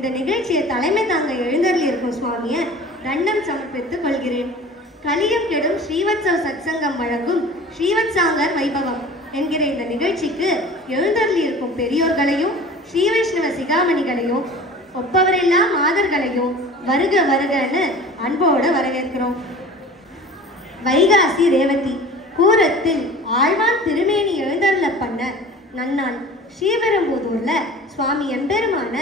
இந்த நிகழ்ச்சியை தலைமை தாங்க எழுந்தருளி இருக்கும் சுவாமியை தண்டம் சமர்ப்பித்துக் கொள்கிறேன். கலியம் கெடும் ஸ்ரீவத்சவ சத்சங்கம் வழங்கும் ஸ்ரீவத்சாங்கர் வைபவம் என்கிற இந்த நிகழ்ச்சிக்கு எழுந்தருளி இருக்கும் பெரியோர்களையும் ஸ்ரீ வைஷ்ணவ சிகாமணிகளையும் ஒப்பவரெல்லாம் மாதர்களையும் வருக வருகன்னு அன்போடு வரவேற்கிறோம். வைகாசி ரேவதி கூரத்தில் ஆழ்வான் திருமேனி எழுந்தருள பண்ண நன்னாள் ஸ்ரீபெரும்புதூர்ல சுவாமி எம்பெருமான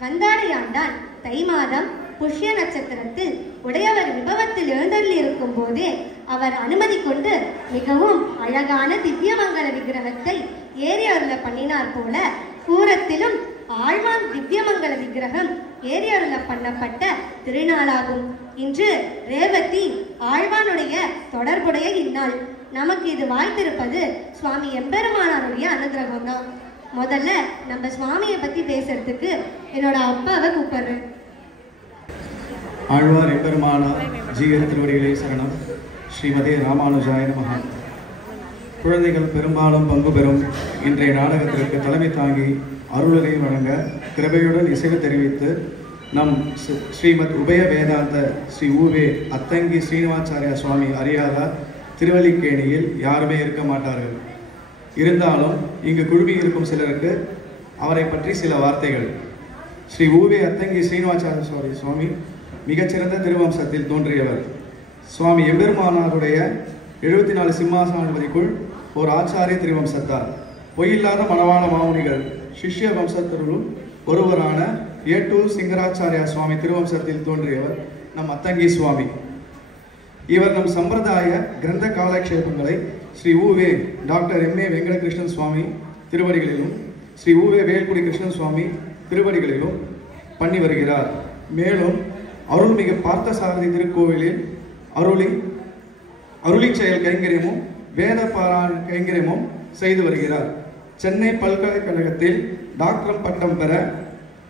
கந்தாடையாண்டான் தை மாதம் புஷ்ய நட்சத்திரத்தில் உடையவர் விபவத்தில் எழுந்தருளி இருக்கும் போதே அவர் அனுமதி கொண்டு மிகவும் அழகான திவ்யமங்கல விக்கிரகத்தை ஏறி அருள பண்ணினார் போல கூரத்திலும் ஆழ்வான் திவ்யமங்கல விக்கிரகம் ஏறி அருள பண்ணப்பட்ட திருநாளாகும். இன்று ரேவதி ஆழ்வானுடைய தொடர்புடைய இந்நாள். நமக்கு இது வாய்த்திருப்பது சுவாமி எம்பெருமானாருடைய அனுகிரகம் தான். முதல்ல நம்ம சுவாமியை பத்தி பேசுறதுக்கு என்னோட அப்பாவை கூப்பிடுறேன். ஆழ்வார் எம்பெருமானார் ஜீயர் திருவடிகளே சரணம். ஸ்ரீமதே ராமானுஜாய நமஹ. குழந்தைகள் பெரும்பாலும் பங்கு பெறும் இன்றைய நாடகத்திற்கு தலைமை தாங்கி அருளரை வழங்க கிருபையுடன் இசைவு தெரிவித்து நம் ஸ்ரீமத் உபய வேதாந்த ஸ்ரீ ஊவே அத்தங்கி ஸ்ரீனிவாச்சாரியா சுவாமி அறியாத திருவல்லிக்கேணியில் யாருமே இருக்க மாட்டார்கள். இருந்தாலும் இங்கு குழுமி இருக்கும் சிலருக்கு அவரை பற்றி சில வார்த்தைகள். ஸ்ரீ ஊவே அத்தங்கி ஸ்ரீனிவாச்சாரிய சுவாமி மிகச்சிறந்த திருவம்சத்தில் தோன்றியவர். சுவாமி எம்பெருமானாருடைய 74 சிம்மாசனாதிபதிக்குள் ஓர் ஆச்சாரிய திருவம்சத்தார். பொய்யில்லாத மணவாள மாமுனிகள் சிஷ்ய வம்சத்திலும் ஒருவரான ஏட்டூர் சிங்கராச்சாரியா சுவாமி திருவம்சத்தில் தோன்றியவர் நம் அத்தங்கி சுவாமி. இவர் நம் சம்பிரதாய கிரந்த காலக்ஷேபங்களை ஸ்ரீ ஊவே டாக்டர் எம்.ஏ. வெங்கடகிருஷ்ணன் சுவாமி திருவடிகளிலும் ஸ்ரீ ஊவே வேல்குடி கிருஷ்ணன் சுவாமி திருவடிகளிலும் பண்ணி வருகிறார். மேலும் அருள்மிகு பார்த்தசாரதி திருக்கோவிலில் அருளி செயல் கைங்கரியமும் வேத பாராயண கைங்கரியமும் செய்து வருகிறார். சென்னை பல்கலைக்கழகத்தில் டாக்டர் பட்டம் பெற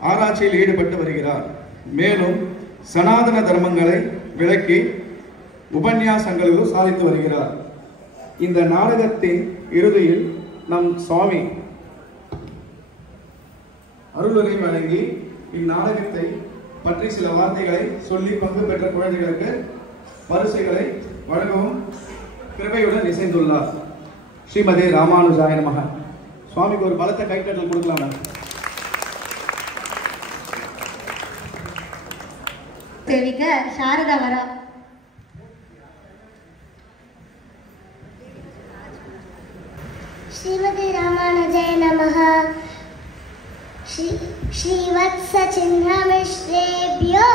ஆராய்ச்சியில் ஈடுபட்டு வருகிறார். மேலும் சனாதன தர்மங்களை விளக்கி உபன்யாசங்களிலும் சாதித்து வருகிறார். இந்த நாடகத்தின் இறுதியில் நம் சுவாமி அருளுரை வழங்கி இந்நாடகத்தை பற்றி சில வார்த்தைகளை சொல்லி பங்கு பெற்ற குழந்தைகளுக்கு பரிசுகளை வழங்கவும் கிருபையுடன் இசைந்துள்ளார். ஸ்ரீமதே ராமானுஜாய நமஹ. சுவாமிக்கு ஒரு பலத்த கைத்தட்டல் கொடுக்கலாம். சேவிக்க சாரதா வரா. श्रीमते रामानुजाय नमः। श्रीवत्स चिह्नमिश्रेभ्यो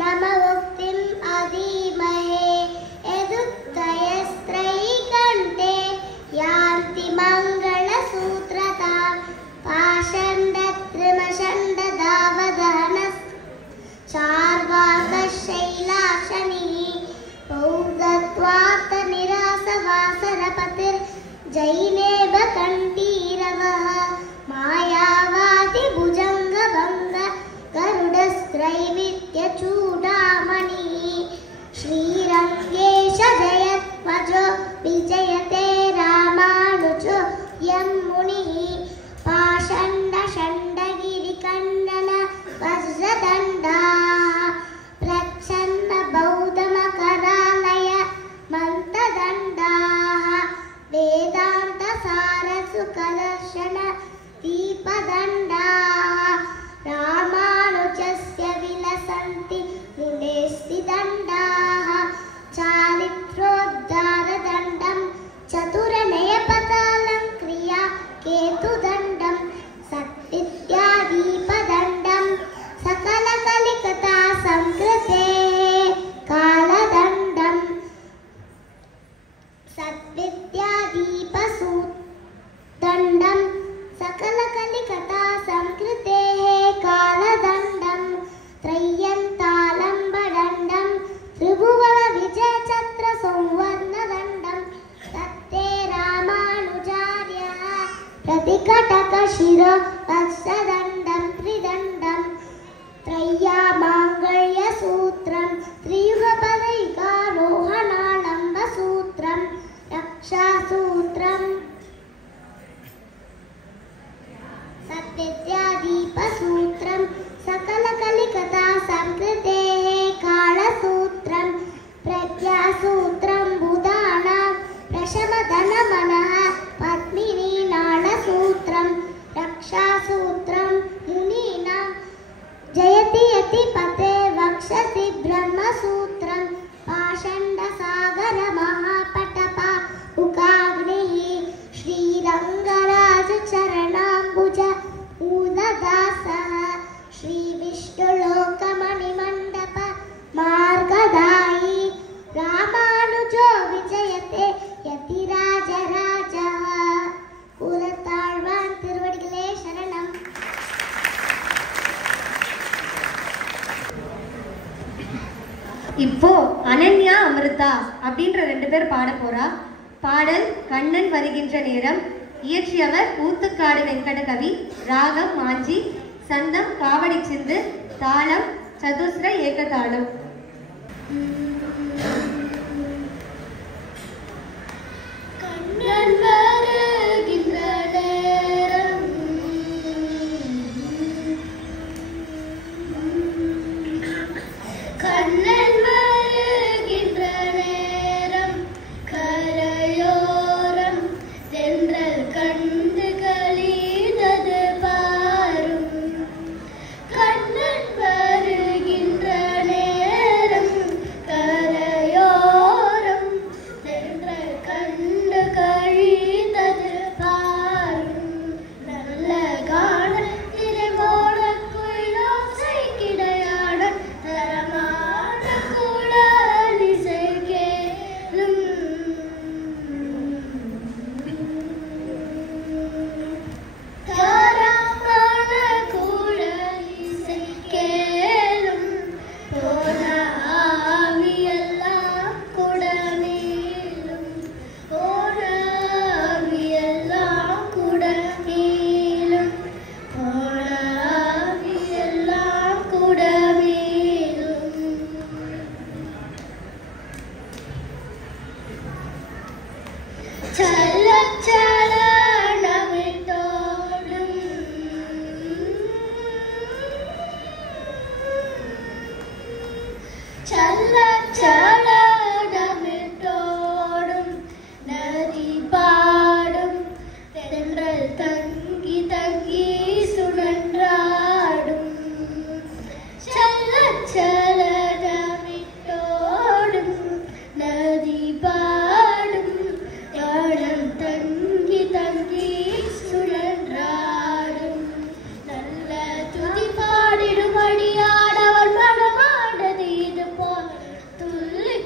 नमोक्तिम् अधीमहे यदुक्तयस्त्रैकण्ठे यान्ति मङ्गलसूत्रतां पाषण्डत्रिमषण्डधावदहनस् चार्वाकशैलाशनिः पौर्धत्वात्तनिरासवासरपतिर्जैनेव कण्ठीरवः मायावादिभुजङ्गभङ्ग गरुडस्त्रैविध्यचूडामणिः श्रीरङ्गेश जयत्वजो विजयते रामानुजो यं मुनिः पाषण्डषण्डगिरिकण्डन वज्रदण्डाः प्रच्छन्न बौद्धमकरालय मन्तदण्डाः वेदान्तसारसुकदर्शन दीपदण्डाः रामानुजस्य विलसन्ति मुनेस्तिदण्डाः चारित्रोद्धारदण्डं चतुरनयपतालङ्क्रिया केतुदण्डं सत्विद्यादीपदण्डं सकलकलिकता संकृते कालदण्डं सत्विद्यादीपसूदण्डं सकलकलिकता संकृतेः कालदण्डं त्रय्यन्तालम्बदण्डं त्रिभुवनविजयचत्रसंवर्णदण्डं तत्ते रामानुजार्यः प्रतिकटकशिरो वत्सदण्डं त्रिदण्डं त्रय्यामाङ्गल्यसूत्रं त्रियुगपदैकारोहणालम्बसूत्रं रक्षासूत्रं सत्विद्यादीपसूत्रं सकल विष्णुलोकमणिमण्डप मार्गदायी रामानुजो विजयते यतिराजराजः கூலத்தாழ்வான் திருவடிகளே சரணம். இப்போ அனன்யா அமிர்தா அப்படின்ற 2 பேர் பாட போறா. பாடல் கண்ணன் வருகின்ற நேரம். இயற்றியவர் ஊத்துக்காடு வெங்கடகவி. ராகம் மாஞ்சி. சந்தம் காவடி சிந்து. தாளம் சதுஸ்ர ஏகதாளம். கண்ணன் வருகின்ற நேரம் கண்ணன் வருகின்ற நேரம் கரையோரம் தென்றல் கண்டு கலிதது பாரும். கண்ணன் வருகின்ற நேரம் கரையோரம் தென்றல் கண்டு கழிதது பாரும். நல்ல காலத்திலே மோடக்குயிலோசை கிடையாட தரமான குழலிசை கேளும். தரமான குழலிசை கேளும். போன ஆவியெல்லாம் குடமேலும். போன ஆவியெல்லாம் குடமேலும். போன ஆவியெல்லாம் குடமேலும். சலச்சலனமிட்டோடும் சலச்சலனமிட்டோடும் நதி பாடும். தென்றல் தங்கி தங்கி சுழன்றாடும். சலச்சலனமிட்டோடும் நதி பாடும். யாழம் தங்கி தங்கி சுழன்றாடும். நல்ல துதி பாடிடும்படியாடவள் மனமானது இது போல் துள்ளி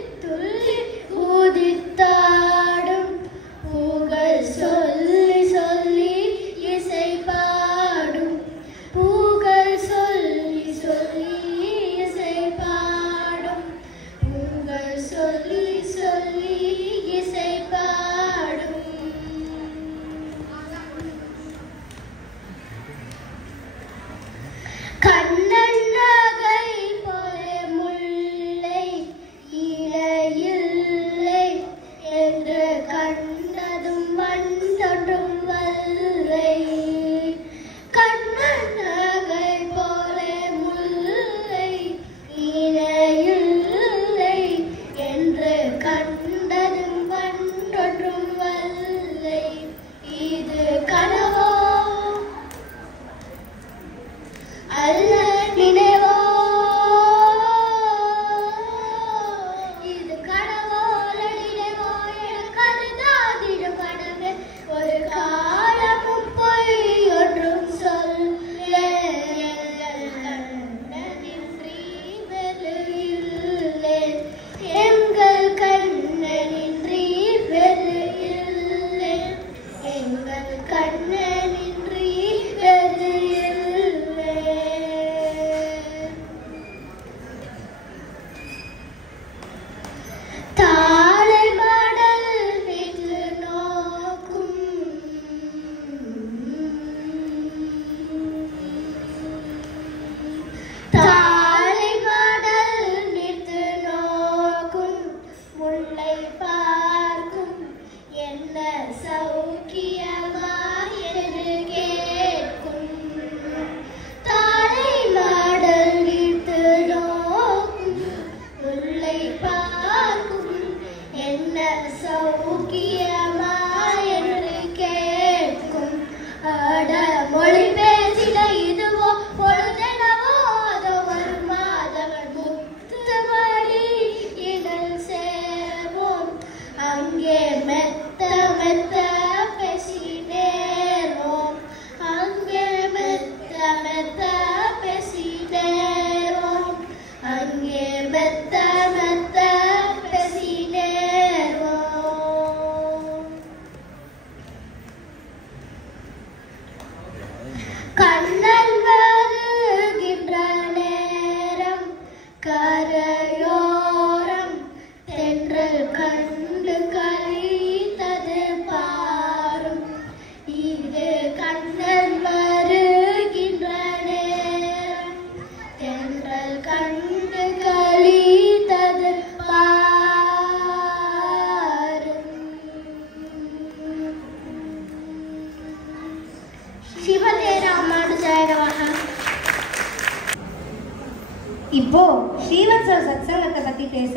இப்போ ஸ்ரீவத்சவ சத்சங்கத்தை பத்தி பேச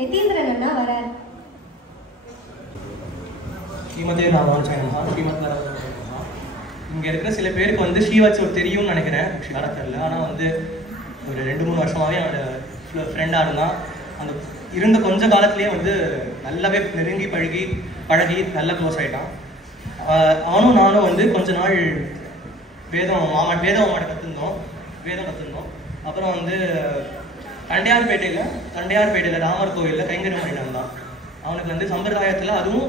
யதீந்திரன் அண்ணா வரார். ஸ்ரீமதே ராமானுஜாய நமஹ. ஸ்ரீமத் நாராயண நமஹ. இங்க இருக்கிற சில பேருக்கு வந்து ஸ்ரீவத்சவ் தெரியும்னு நினைக்கிறேன், தெரியல. ஆனால் வந்து ஒரு 2-3 வருஷமாவே அவனோட ஃப்ரெண்டாக இருந்தான். அந்த இருந்த கொஞ்ச காலத்திலேயே வந்து நல்லாவே நெருங்கி பழகி நல்லா க்ளோஸ் ஆகிட்டான். அவனும் நானும் வந்து கொஞ்ச நாள் வேதம் மாமாட்ட கற்றுருந்தோம். அப்புறம் வந்து தண்டையார்பேட்டையில் ராமர் கோவிலில் கைங்கரியம் பண்ணிட்டு வந்தான். அவனுக்கு வந்து சம்பிரதாயத்தில் அதுவும்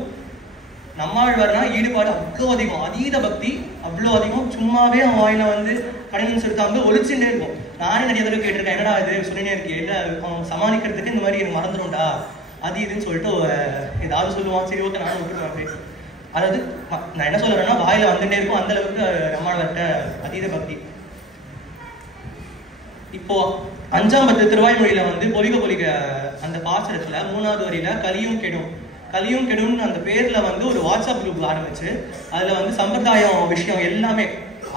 நம்மாழ்வார்னா ஈடுபாடு அவ்வளோ அதிகம், அதீத பக்தி அவ்வளோ அதிகம். சும்மாவே அவன் வாயில வந்து கணிதம் செலுத்தாமல் ஒழிச்சுட்டே இருக்கும். நானே நிறைய தடவை கேட்டிருக்கேன், என்னடா இது சொல்லினே இருக்கே, இல்லை அவன் சமாளிக்கிறதுக்கு இந்த மாதிரி எனக்கு மறந்துடும்டா அது இதுன்னு சொல்லிட்டு ஏதாவது சொல்லுவான். சரி ஓகே நானும் விட்டுருவேன் அப்படி. அதாவது நான் என்ன சொல்றேன்னா வாயில வந்துட்டே இருக்கும், அந்த அளவுக்கு நம்மாழ்வார்கிட்ட அதீத பக்தி. இப்போ 5ஆம் பத்து திருவாய்மொழியில வந்து பொலிக அந்த பாசுரத்துல 3வது வரியில கலியும் கெடும்னு அந்த பேர்ல வந்து ஒரு வாட்ஸ்அப் குரூப் ஆரம்பிச்சு அதுல வந்து சம்பிரதாயம் விஷயம் எல்லாமே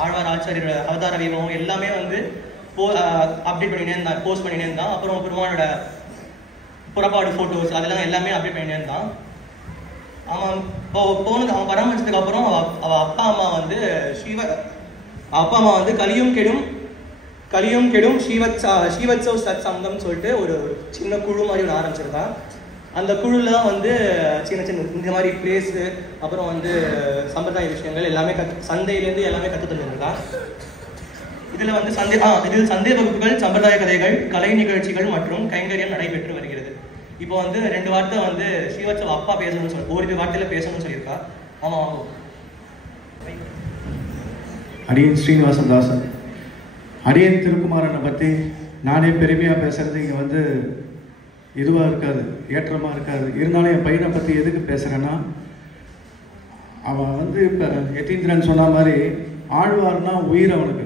ஆழ்வார் ஆச்சாரியரோட அவதார வைபவம் எல்லாமே வந்து அப்டேட் பண்ணினே இருந்தான், போஸ்ட் பண்ணினே இருந்தான். அப்புறம் பெருமானோட புறப்பாடு போட்டோஸ் அதெல்லாம் எல்லாமே அப்டேட் பண்ணினே இருந்தான். அவன் பராமரிச்சதுக்கு அப்புறம் அவ அப்பா அம்மா வந்து கலியும் கெடும் ஸ்ரீவத்சவ் சத் சங்கம் சொல்லிட்டு ஒரு சின்ன குழு மாதிரி ஒன்று ஆரம்பிச்சிருக்கான். அந்த குழுல வந்து சின்ன இந்த மாதிரி பிளேஸு அப்புறம் வந்து சம்பிரதாய விஷயங்கள் எல்லாமே சந்தையிலேருந்து எல்லாமே கற்று தந்துருக்கான். இதில் வந்து சந்தை வகுப்புகள், சம்பிரதாய கதைகள், கலை நிகழ்ச்சிகள் மற்றும் கைங்கரியம் நடைபெற்று வருகிறது. இப்போ வந்து 2 வார்த்தை வந்து ஸ்ரீவத்சவ் அப்பா பேசணும்னு ஒரு வார்த்தையில பேசணும்னு சொல்லியிருக்கா. ஆமாம். அடியன் ஸ்ரீனிவாசதாசன். அடியன் திருக்குமாரனை பற்றி நானே பெருமையாக பேசுறது இங்கே வந்து இதுவாக இருக்காது, ஏற்றமாக இருக்காது. இருந்தாலும் என் பையனை பற்றி எதுக்கு பேசுகிறேன்னா, அவன் வந்து இப்போ யதீந்திரன் சொன்ன மாதிரி ஆழ்வார்னா உயிர் அவனுக்கு.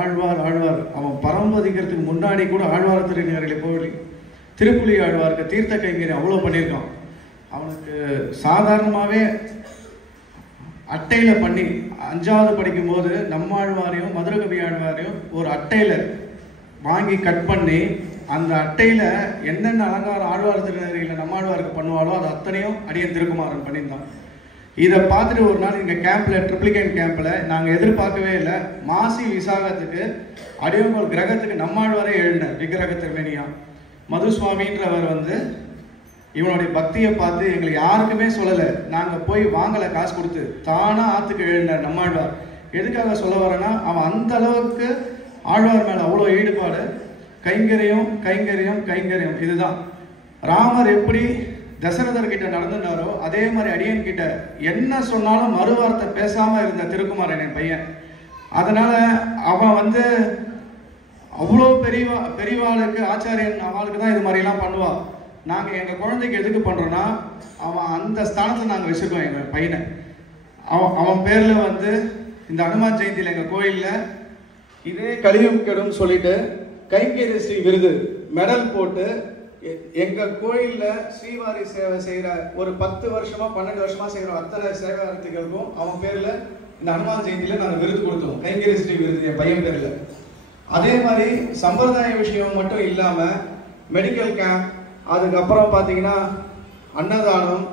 ஆழ்வார் அவன் பரம்பதிக்கிறதுக்கு முன்னாடி கூட ஆழ்வார் திருநகரிலே போய் திருப்புலி ஆழ்வாருக்கு தீர்த்த கைங்கரியம் அவ்வளோ பண்ணியிருக்கான். அவனுக்கு சாதாரணமாகவே அட்டையில் பண்ணி 5வது படிக்கும்போது நம்மாழ்வாரையும் மதுரகவி ஆழ்வாரையும் ஒரு அட்டையில் வாங்கி கட் பண்ணி அந்த அட்டையில் என்னென்ன அலங்காரம் ஆழ்வார் திருநகரியில் நம்மாழ்வாருக்கு பண்ணுவாலோ அது அத்தனையும் அடியன் திருக்குமாரன் பண்ணியிருந்தான். இதை பார்த்துட்டு ஒரு நாள் எங்கள் கேம்பில் ட்ரிப்ளிகேன் கேம்பில் நாங்கள் எதிர்பார்க்கவே இல்லை, மாசி விசாகத்துக்கு அடியங்கோல் கிரகத்துக்கு நம்மாழ்வாரே எழுதினார் விக்கிரக திருமேனியா. மதுசுவாமின்றவர் வந்து இவனுடைய பக்தியை பார்த்து எங்களுக்கு யாருக்குமே சொல்லலை, நாங்கள் போய் வாங்கலை காசு கொடுத்து, தானாக ஆற்றுக்கு எழுதினார் நம்மாழ்வார். எதுக்காக சொல்ல வரேன்னா, அவன் அந்த அளவுக்கு ஆழ்வார் மேலே அவ்வளோ ஈடுபாடு. கைங்கரியம் இதுதான். ராமர் எப்படி தசரதர்கிட்ட நடந்துட்டாரோ அதே மாதிரி அடியன் கிட்ட என்ன சொன்னாலும் மறுவார்த்தை பேசாமல் இருந்த திருக்குமாரன் என் பையன். அதனால அவன் வந்து அவ்வளோ பெரியவாளுக்கு ஆச்சாரியன் அவளுக்கு தான் இது மாதிரிலாம் பண்ணுவாள். நாங்கள் எங்கள் குழந்தைக்கு எதுக்கு பண்ணுறோன்னா, அவன் அந்த ஸ்தானத்தில் நாங்கள் வச்சுருக்கோம் எங்கள் பையனை. அவன் பேரில் வந்து இந்த அனுமான் ஜெயந்தியில் எங்கள் கோயிலில் இதே கலியும் கெடும் சொல்லிட்டு கைங்கரிய ஸ்ரீ விருது மெடல் போட்டு எங்கள் கோயிலில் ஸ்ரீவாரி சேவை செய்கிற ஒரு 10 வருஷமா 12 வருஷமா செய்கிற அத்தனை சேவார்த்திகளுக்கும் அவன் பேரில் இந்த அனுமான் ஜெயந்தியில் நாங்கள் விருது கொடுத்தோம், கைங்கரிய ஸ்ரீ விருது என் பையன் பேரில். அதே மாதிரி சம்பிரதாய விஷயம் மட்டும் இல்லாமல் மெடிக்கல் கேம்ப், அதுக்கப்புறம் பார்த்தீங்கன்னா அன்னதானம்,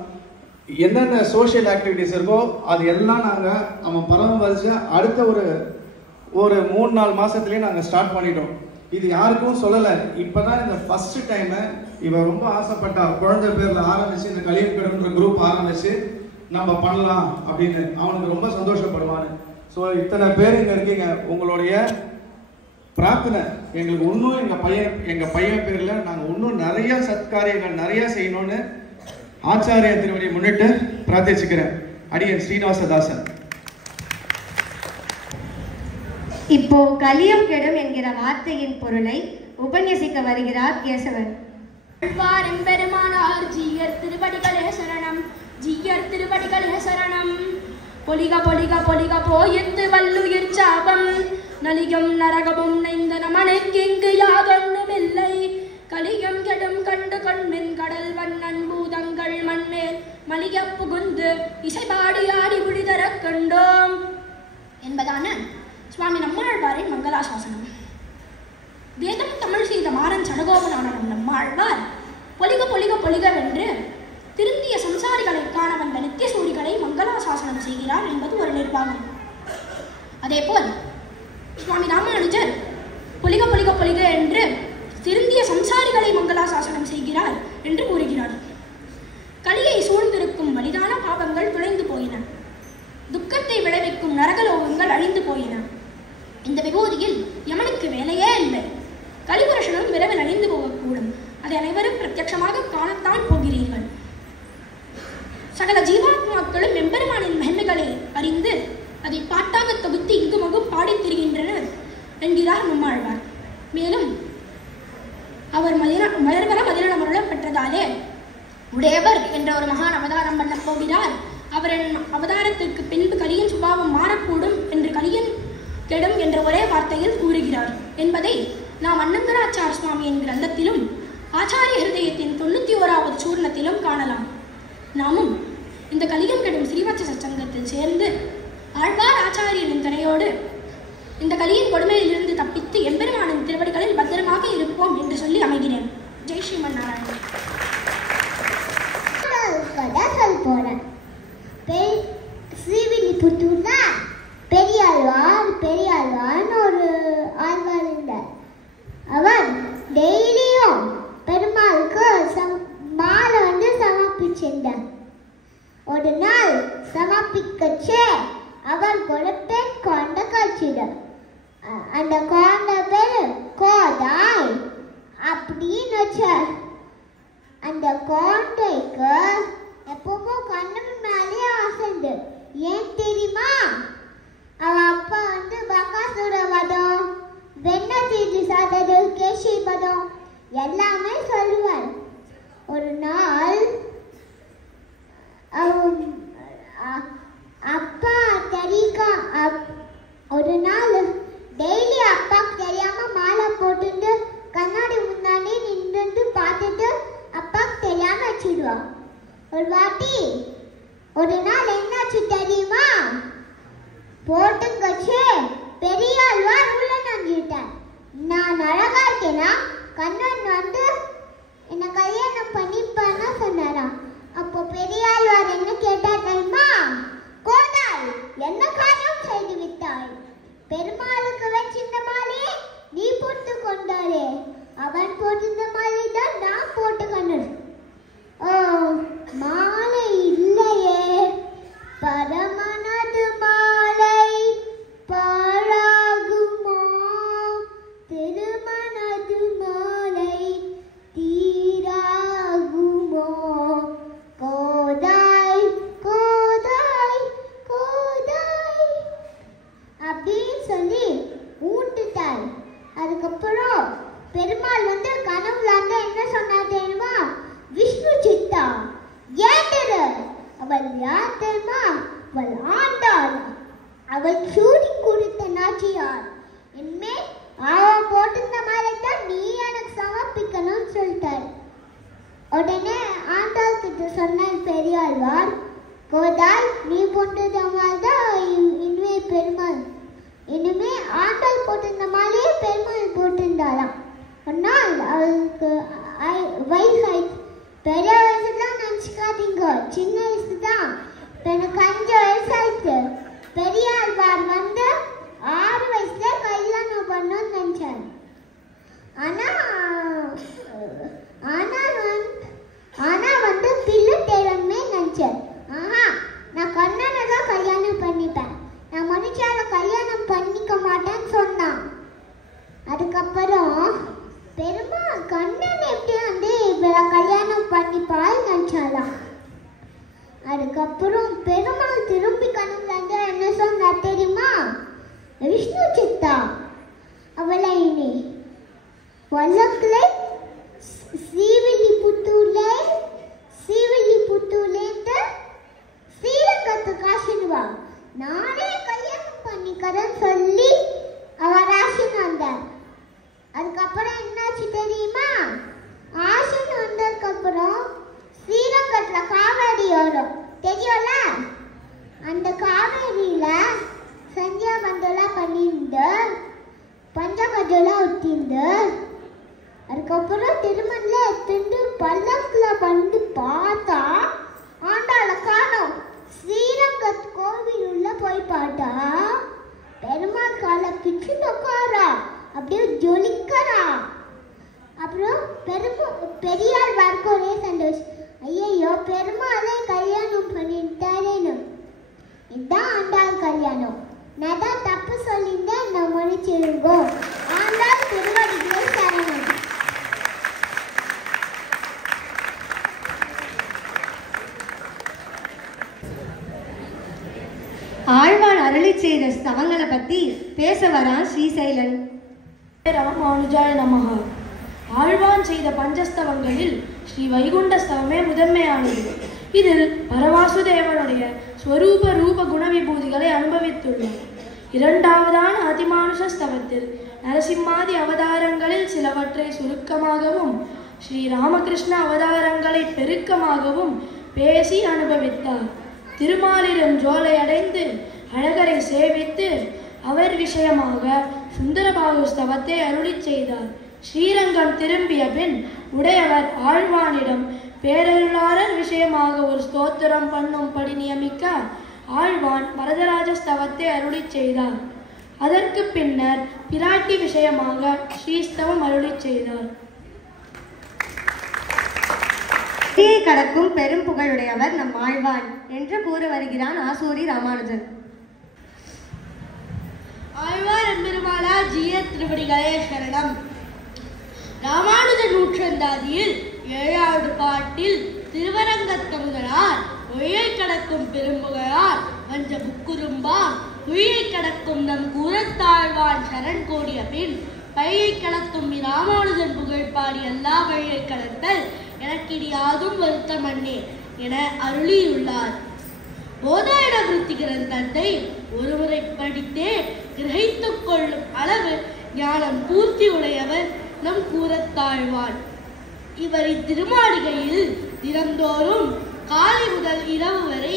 என்னென்ன சோஷியல் ஆக்டிவிட்டிஸ் இருக்கோ அது எல்லாம் நாங்கள் அவன் பராமரித்து அடுத்த ஒரு 3-4 மாதத்துலேயே நாங்கள் ஸ்டார்ட் பண்ணிட்டோம். இது யாருக்கும் சொல்லலை. இப்போ தான் இந்த ஃபஸ்ட்டு டைமு இவன் ரொம்ப ஆசைப்பட்டா குழந்தை பேரில் ஆரம்பித்து இந்த கலியும் கெடும்ன்ற குரூப் ஆரம்பித்து நம்ம பண்ணலாம் அப்படின்னு. அவனுக்கு ரொம்ப சந்தோஷப்படுவான்னு. ஸோ இத்தனை பேர் இங்கே இருக்கீங்க, உங்களுடைய பிரார்த்தனை எங்களுக்கு இன்னும் எங்கள் பையன் பேரில் நாங்கள் இன்னும் நிறைய சத்காரியங்கள் நிறைய செய்யணும்னு ஆச்சாரிய திருவடியை முன்னிட்டு பிரார்த்திச்சுக்கிறேன். அடியன் ஸ்ரீனிவாசதாசன். இப்போ கலியும் கெடும் என்கிற வார்த்தையின் பொருளை உபன்யசிக்க வருகிறார் கேசவன். எம்பெருமானார் ஜீயர் திருவடிகளே சரணம், ஜீயர் திருவடிகளே சரணம். பொலிக பொலிக பொலிக போயித்து வல்லுயிர் சாபம், நலியும் நரகமும் நைந்தன மனைக்கிங்கு யாதொன்னுமில்லை. கலியும் கெடும் கண்டு கொண்மின் கடல் வண்ணன் பூதங்கள் மண்மேல் மலிய புகுந்து இசைபாடி ஆடி புடிதர கண்டோம் என்பதான சுவாமி நம்மாழ்வாரின் மங்களாசாசனம். வேதம் சடகோபனான நம்மாழ்வார் பொலிக பொலிக பொலிகவென்று திருந்திய சம்சாரிகளை காண வந்த நித்தியசூரிகளை மங்களாசாசனம் செய்கிறார் என்பது ஒரு நிர்வாகம். அதேபோல் சுவாமி ராமானுஜர் பொலிக பொலிக பொலிக என்று திருந்திய சம்சாரிகளை மங்களாசாசனம் செய்கிறார் என்று கூறுகிறார். கலியை சூழ்ந்திருக்கும் வலிதான பாவங்கள் துளைந்து போயின. துக்கத்தை விளைவிக்கும் நரகலோகங்கள் அழிந்து போயின. இந்த விபூதியில் யமனுக்கு வேலையே இல்லை. கலிபுருஷனும் விரைவில் அழிந்து போகக்கூடும். அதை அனைவரும் பிரத்யட்சமாக காணத்தான் போகிறீர்கள். சகல ஜீவாத்மாக்களும் எம்பெருமானின் மகிமைகளை அறிந்து அதை பாட்டாக தொகுத்து இங்குமகும் பாடித் திரிகின்றனர் என்கிறார் நம்மாழ்வார். மேலும் அவர் மலர்வர மதிரணமருளம் பெற்றதாலே உடையவர் என்ற ஒரு மகான் அவதாரம் பண்ண போகிறார். அவரின் அவதாரத்திற்கு பின்பு கலியின் சுபாவம் மாறக்கூடும் என்று கலியன் கெடும் என்ற ஒரே வார்த்தையில் கூறுகிறார் என்பதை நாம் அன்னந்தராச்சார சுவாமியின் கிரந்தத்திலும் ஆச்சாரிய ஹிருதயத்தின் 91வது சூர்ணத்திலும் காணலாம். நாமும் இந்த கலியம் கெடும் ஸ்ரீவத்ச சச்சங்கத்தில் சேர்ந்து ஆழ்வார் ஆச்சாரியனின் துணையோடு இந்த கலியின் கொடுமையிலிருந்து தப்பித்து எம்பெருமானின் திருவடிகளில் பத்திரமாக இருப்போம் என்று சொல்லி அமைகிறேன். ஜெய் ஸ்ரீமன் நாராயணன். ஸ்ரீவில்லிபுத்தூர்ல பெரியாழ்வார்னு ஒரு ஆழ்வார் இருந்தார். அவர் டெய்லியும் பெருமாளுக்கு மாலை சமர்ப்பிச்சிருந்தார். ஒரு நாள் சமர்ப்பிக்கச்சே அவர் ஒரு பெண் குழந்தை கழிச்சிட. அந்த குழந்தை பேரு கோதாய் அப்படின்னு வச்சார். அந்த குழந்தைக்கு எப்பவும் கண்ணு மேலே ஆசைண்டு. ஏன் தெரியுமா? அவன் அப்பா பகாசுர வதம், வெண்ணத்தீதி சாதது, கேசி வதம் எல்லாமே சொல்லுவார். ஒரு நாள் அப்பா ஒரு நாள் டெய்லி அப்பாக்கு தெரியாம மாலை போட்டுட்டு கண்ணாடி முன்னாடி நின்று பார்த்துட்டு அப்பாக்கு தெரியாம வச்சிடுவான். ஒரு நாள் என்னாச்சு தெரியுமா? போட்டுங்கச்சு பெரியாழ்வார் உள்ள நஞ்சிட்டார். நான் அழகா இருக்கேனா? கண்ணன் என்ன கல்யாணம் பண்ணிப்பான்னு சொன்னாராம். அப்போ பெரியாழ்வார் என்ன கேட்டார் தெரியுமா? கோதாய், என்ன காரியம் செய்து விட்டாய்? பெருமாளுக்கு வச்சிருந்த மாலையை நீ போட்டு கொண்டாரே, அவன் போட்டிருந்த மாலை தான் நான் போட்டுக்கணும். ஓ, மாலை இல்லையே, பரமனது மாலை பாழாகுமோ, திருமணது மாலை தீராகுமோ, கோதாய் கோதாய் கோதாய் அப்படின்னு சொல்லி ஊட்டுட்டார். அதுக்கப்புறம் பெருமாள் கனவுல என்ன சொன்னார் தெரியுமா? விஷ்ணு சித்தா ஏண்டரு, அவள் யார் தெரியுமா? அவள் ஆண்டாள், அவள் சூடி கொடுத்த நாச்சியார். இனிமே அவன் போட்டிருந்த மாதிரி தான் நீ எனக்கு சமர்ப்பிக்கணும்னு சொல்லிட்டார். உடனே ஆண்டாள் கிட்ட சொன்னார் பெரியாழ்வார், கோதாய் நீ போட்டிருந்த மாதிரி தான் இனிமே பெருமாள், இனிமே ஆண்டாள் போட்டிருந்த மாதிரியே பெருமாள் போட்டிருந்தாலாம். ஒரு நாள் அவளுக்கு வயசாயிடுச்சு. பெரிய வயசுலாம் நினச்சிக்காதீங்க, சின்ன வயசு தான். எனக்கு 5 வயசாயிடுச்சு. பெரியாழ்வார் 6 வயசுல கல்யாணம் பண்ணணும்னு நினைச்சார். ஆனா பிள்ளை தேவன்மே நினைச்சார். நான் கண்ணனை தான் கல்யாணம் பண்ணிப்பேன், நான் மனுஷால கல்யாணம் பண்ணிக்க மாட்டேன்னு சொன்னான். அதுக்கப்புறம் பெருமாள் கண்ணன் எப்படி கல்யாணம் பண்ணிப்பால் நினைச்சாலாம். அதுக்கப்புறம் பெருமாள் திரும்பி கனவுல என்ன சொன்னார் தெரியுமா? விஷ்ணு சித்தா, அவளை இனி வழக்குல ஸ்ரீவில்லிபுத்தூர்லேருந்து ஸ்ரீரங்கத்து காசினுவா, நானே கல்யாணம் பண்ணிக்கிறேன்னு சொல்லி அவர் ஆசின் வந்தார். அதுக்கப்புறம் என்னாச்சு தெரியுமா? ஆசின் வந்ததுக்கப்புறம் ஸ்ரீரங்கத்துல காவேரி வரும் தெரியும்ல, அந்த காவேரியில சந்தியா பந்தெல்லாம் பண்ணிருந்து பஞ்சகஜெல்லாம் ஊற்றிந்து அதுக்கப்புறம் திருமணல எடுத்துட்டு பல்லக்குல வந்து பார்த்தா ஆண்டாள காணோம். ஸ்ரீரங்கத் கோவில் உள்ள போய் பார்த்தா பெருமாள் காலை பிச்சு நோக்காரா, அப்படியே ஜொலிக்கிறா. அப்புறம் பெரியார் வரக்கு ஒரே சந்தோஷம். ஐயோ பெருமாளே கல்யாணம் பண்ணிட்டாரேன்னு. இதுதான் ஆண்டாள் கல்யாணம். நான் தான் தப்பு சொல்லியிருந்தேன், நான் மன்னிச்சிருங்கோ. ஆண்டாள் திருவடிகளை சரணம். ஆழ்வான் அருளி செய்த ஸ்தவங்களை பத்தி பேச வரான் ஸ்ரீசைலன். ராமானுஜாய நமஹ. ஆழ்வான் செய்த பஞ்சஸ்தவங்களில் ஸ்ரீ வைகுண்ட ஸ்தவமே முதன்மையானது. இதில் பரவாசுதேவனுடைய ஸ்வரூப ரூப குண விபூதிகளை அனுபவித்துள்ளார். இரண்டாவதான அதிமானுஷ ஸ்தவத்தில் நரசிம்மாதி அவதாரங்களில் சிலவற்றை சுருக்கமாகவும் ஸ்ரீ ராமகிருஷ்ண அவதாரங்களை பெருக்கமாகவும் பேசி அனுபவித்தார். திருமாலிடம் ஜோலை அடைந்து அழகரை சேவித்து அவர் விஷயமாக சுந்தரபாகு ஸ்தவத்தை அருளி செய்தார். ஸ்ரீரங்கம் திரும்பிய பின் உடையவர் ஆழ்வானிடம் பேரருளாளர் விஷயமாக ஒரு ஸ்தோத்திரம் பண்ணும்படி நியமிக்க ஆழ்வான் வரதராஜ ஸ்தவத்தை அருளி செய்தார். அதற்கு பின்னர் பிராட்டி விஷயமாக ஸ்ரீஸ்தவம் அருளி செய்தார். கடக்கும் பெரும் புகழுடையவர் நம் ஆழ்வான் என்று கூற வருகிறான் ஆசூரி ராமானுஜன். ஆழ்வார் எம்பெருமானா ஜீய திருவடிகளே சரணம். ராமானுஜ நூற்றந்தாதியில் 7வது பாட்டில் திருவரங்கத்தமுதனார் ஒழியை கடக்கும் பெரும்புகழார் வஞ்ச புக்குறும்பா ஒழியை கடக்கும் நம் கூறத்தாழ்வான் சரண் கோடிய பின் பழியை கடக்கும் ராமானுஜன் புகழ் பாடி எல்லா வழியை கடத்தல் எனக்கிடி யாதும் வருத்தம் அண்ணே என அருளியுள்ளார். போதாயிட விருத்தி கிரந்தத்தை ஒருமுறை படித்தே கிரகித்துக் கொள்ளும் அளவு ஞானம் பூர்த்தி உடையவர் நம் கூறத்தாழ்வான். இவர் இத்திருமாளிகையில் தினந்தோறும் காலை முதல் இரவு வரை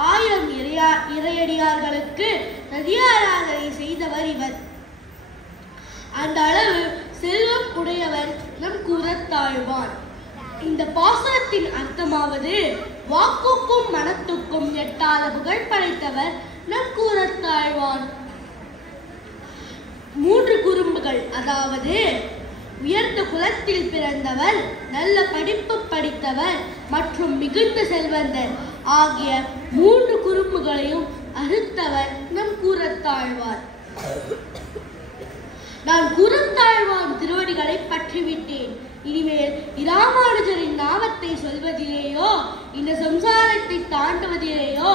1000 இறையடியார்களுக்கு நதியாராதனை செய்தவர் இவர். அந்த அளவு செல்வம் உடையவர் நம் கூறத்தாழ்வான். இந்த பாசுரத்தின் அர்த்தமாவது வாக்குக்கும் மனத்துக்கும் எட்டாத புகழ் படைத்தவர் நம் கூறத்தாழ்வான். 3 குறும்புகள், அதாவது உயர்ந்த குலத்தில் பிறந்தவர், நல்ல படிப்பு படித்தவர் மற்றும் மிகுந்த செல்வந்தர் ஆகிய 3 குறும்புகளையும் அறுத்தவர் நம் கூறத்தாழ்வார். நான் கூறத்தாழ்வான் திருவடிகளை பற்றிவிட்டேன். இனிமேல் இராமானுஜரின் நாமத்தை சொல்வதிலேயோ இந்த சம்சாரத்தை தாண்டுவதிலேயோ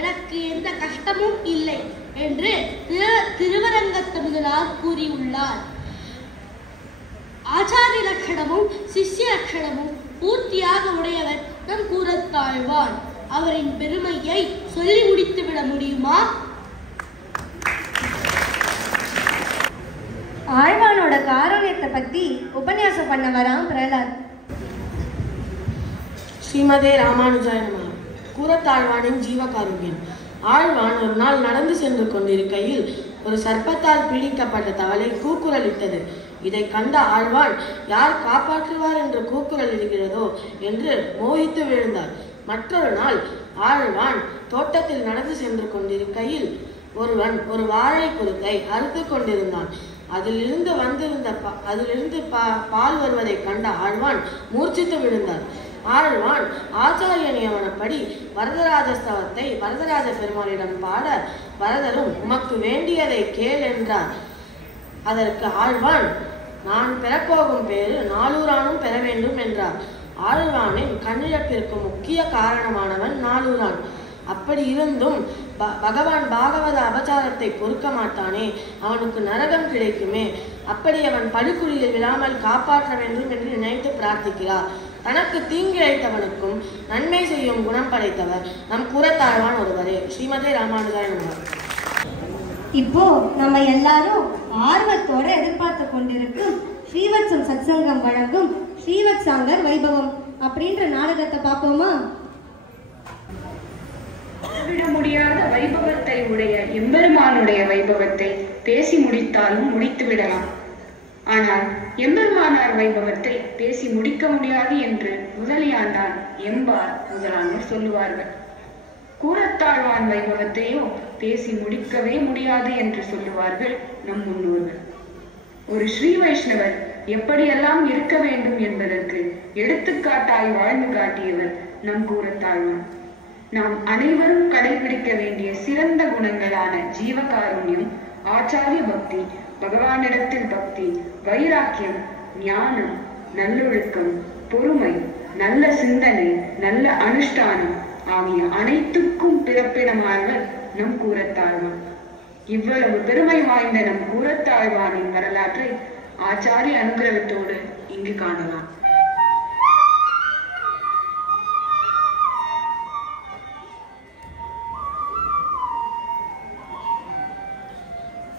எனக்கு எந்த கஷ்டமும் இல்லை என்று திருவரங்கத்தமுதனார் கூறியுள்ளார். ஆச்சாரிய லட்சணமும் சிஷ்ய லட்சணமும் பூர்த்தியாக உடையவர் நம் கூறத்தாழ்வான். அவரின் பெருமையை சொல்லி முடித்துவிட முடியுமா? ஆழ்வானோட காரணியத்தை பத்தி உபன்யாசம் பண்ண வரான் பிரகலாத். ஸ்ரீமதே ராமானுஜாய நமஹ. கூறத்தாழ்வானின் ஜீவகாருண்யம். ஆழ்வான் ஒரு நாள் நடந்து சென்று கொண்டிருக்கையில் ஒரு சர்ப்பத்தால் பீடிக்கப்பட்ட தவளை கூக்குரலிட்டது. இதை கண்ட ஆழ்வான் யார் காப்பாற்றுவார் என்று கூக்குரலிடுகிறதோ என்று மோகித்து விழுந்தார். மற்றொரு நாள் ஆழ்வான் தோட்டத்தில் நடந்து சென்று கொண்டிருக்கையில் ஒருவன் ஒரு வாழை குருத்தை அறுத்து கொண்டிருந்தான். அதிலிருந்து பால் வருவதை கண்ட ஆழ்வான் மூர்ச்சித்து விழுந்தார். ஆழ்வான் ஆச்சாரிய நியமனப்படி வரதராஜஸ்தவத்தை வரதராஜ பெருமாளிடம் பாட வரதரும் உமக்கு வேண்டியதை கேள் என்றார். அதற்கு ஆழ்வான் நான் பெறப்போகும் பேரு நாளூரானும் பெற வேண்டும் என்றார். ஆழ்வானின் கண்ணிழப்பிற்கு முக்கிய காரணமானவன் நாளூரான். அப்படி இருந்தும் பகவான் பாகவத அபச்சாரத்தை பொறுக்க மாட்டானே, அவனுக்கு நரகம் கிடைக்குமே, அப்படி அவன் படுகுழியில் விழாமல் காப்பாற்ற வேண்டும் என்று நினைத்து பிரார்த்திக்கிறார். தனக்கு தீங்கிழைத்தவனுக்கும் நன்மை செய்யும் குணம் படைத்தவர் நம் கூறத்தாழ்வான் ஒருவரே. ஸ்ரீமதே ராமானுஜாய நமஹ. இப்போ நம்ம எல்லாரும் ஆர்வத்தோட எதிர்பார்த்து கொண்டிருக்கும் ஸ்ரீவத்சம் சத்சங்கம் வழங்கும் ஸ்ரீவத்சாங்கர் வைபவம் அப்படின்ற நாடகத்தை பார்ப்போமா? விட முடியாத வைபவத்தை உடைய எம்பெருமானுடைய வைபவத்தை பேசி முடித்தாலும் முடித்து விடலாம். ஆனால் எம்பெருமானார் வைபவத்தை பேசி முடிக்க முடியாது என்று முதலியாண்டான் எம்பார் முதலானோர் சொல்லுவார்கள். கூரத்தாழ்வான் வைபவத்தையோ பேசி முடிக்கவே முடியாது என்று சொல்லுவார்கள் நம் முன்னோர்கள். ஒரு ஸ்ரீ வைஷ்ணவர் எப்படியெல்லாம் இருக்க வேண்டும் என்பதற்கு எடுத்துக்காட்டாய் வாழ்ந்து காட்டியவர் நம் கூரத்தாழ்வான். நாம் அனைவரும் கடைபிடிக்க வேண்டிய சிறந்த குணங்களான ஜீவகாருண்யம், ஆச்சாரிய பக்தி, பகவானிடத்தில் பக்தி, வைராக்கியம், ஞானம், நல்லொழுக்கம், பொறுமை, நல்ல சிந்தனை, நல்ல அனுஷ்டானம் ஆகிய அனைத்துக்கும் பிறப்பிடமானவர் நம் கூரத்தாழ்வான். இவ்வளவு பெருமை வாய்ந்த நம் கூரத்தாழ்வானின் வரலாற்றை ஆச்சாரிய அனுகிரகத்தோடு இங்கு காணலாம்.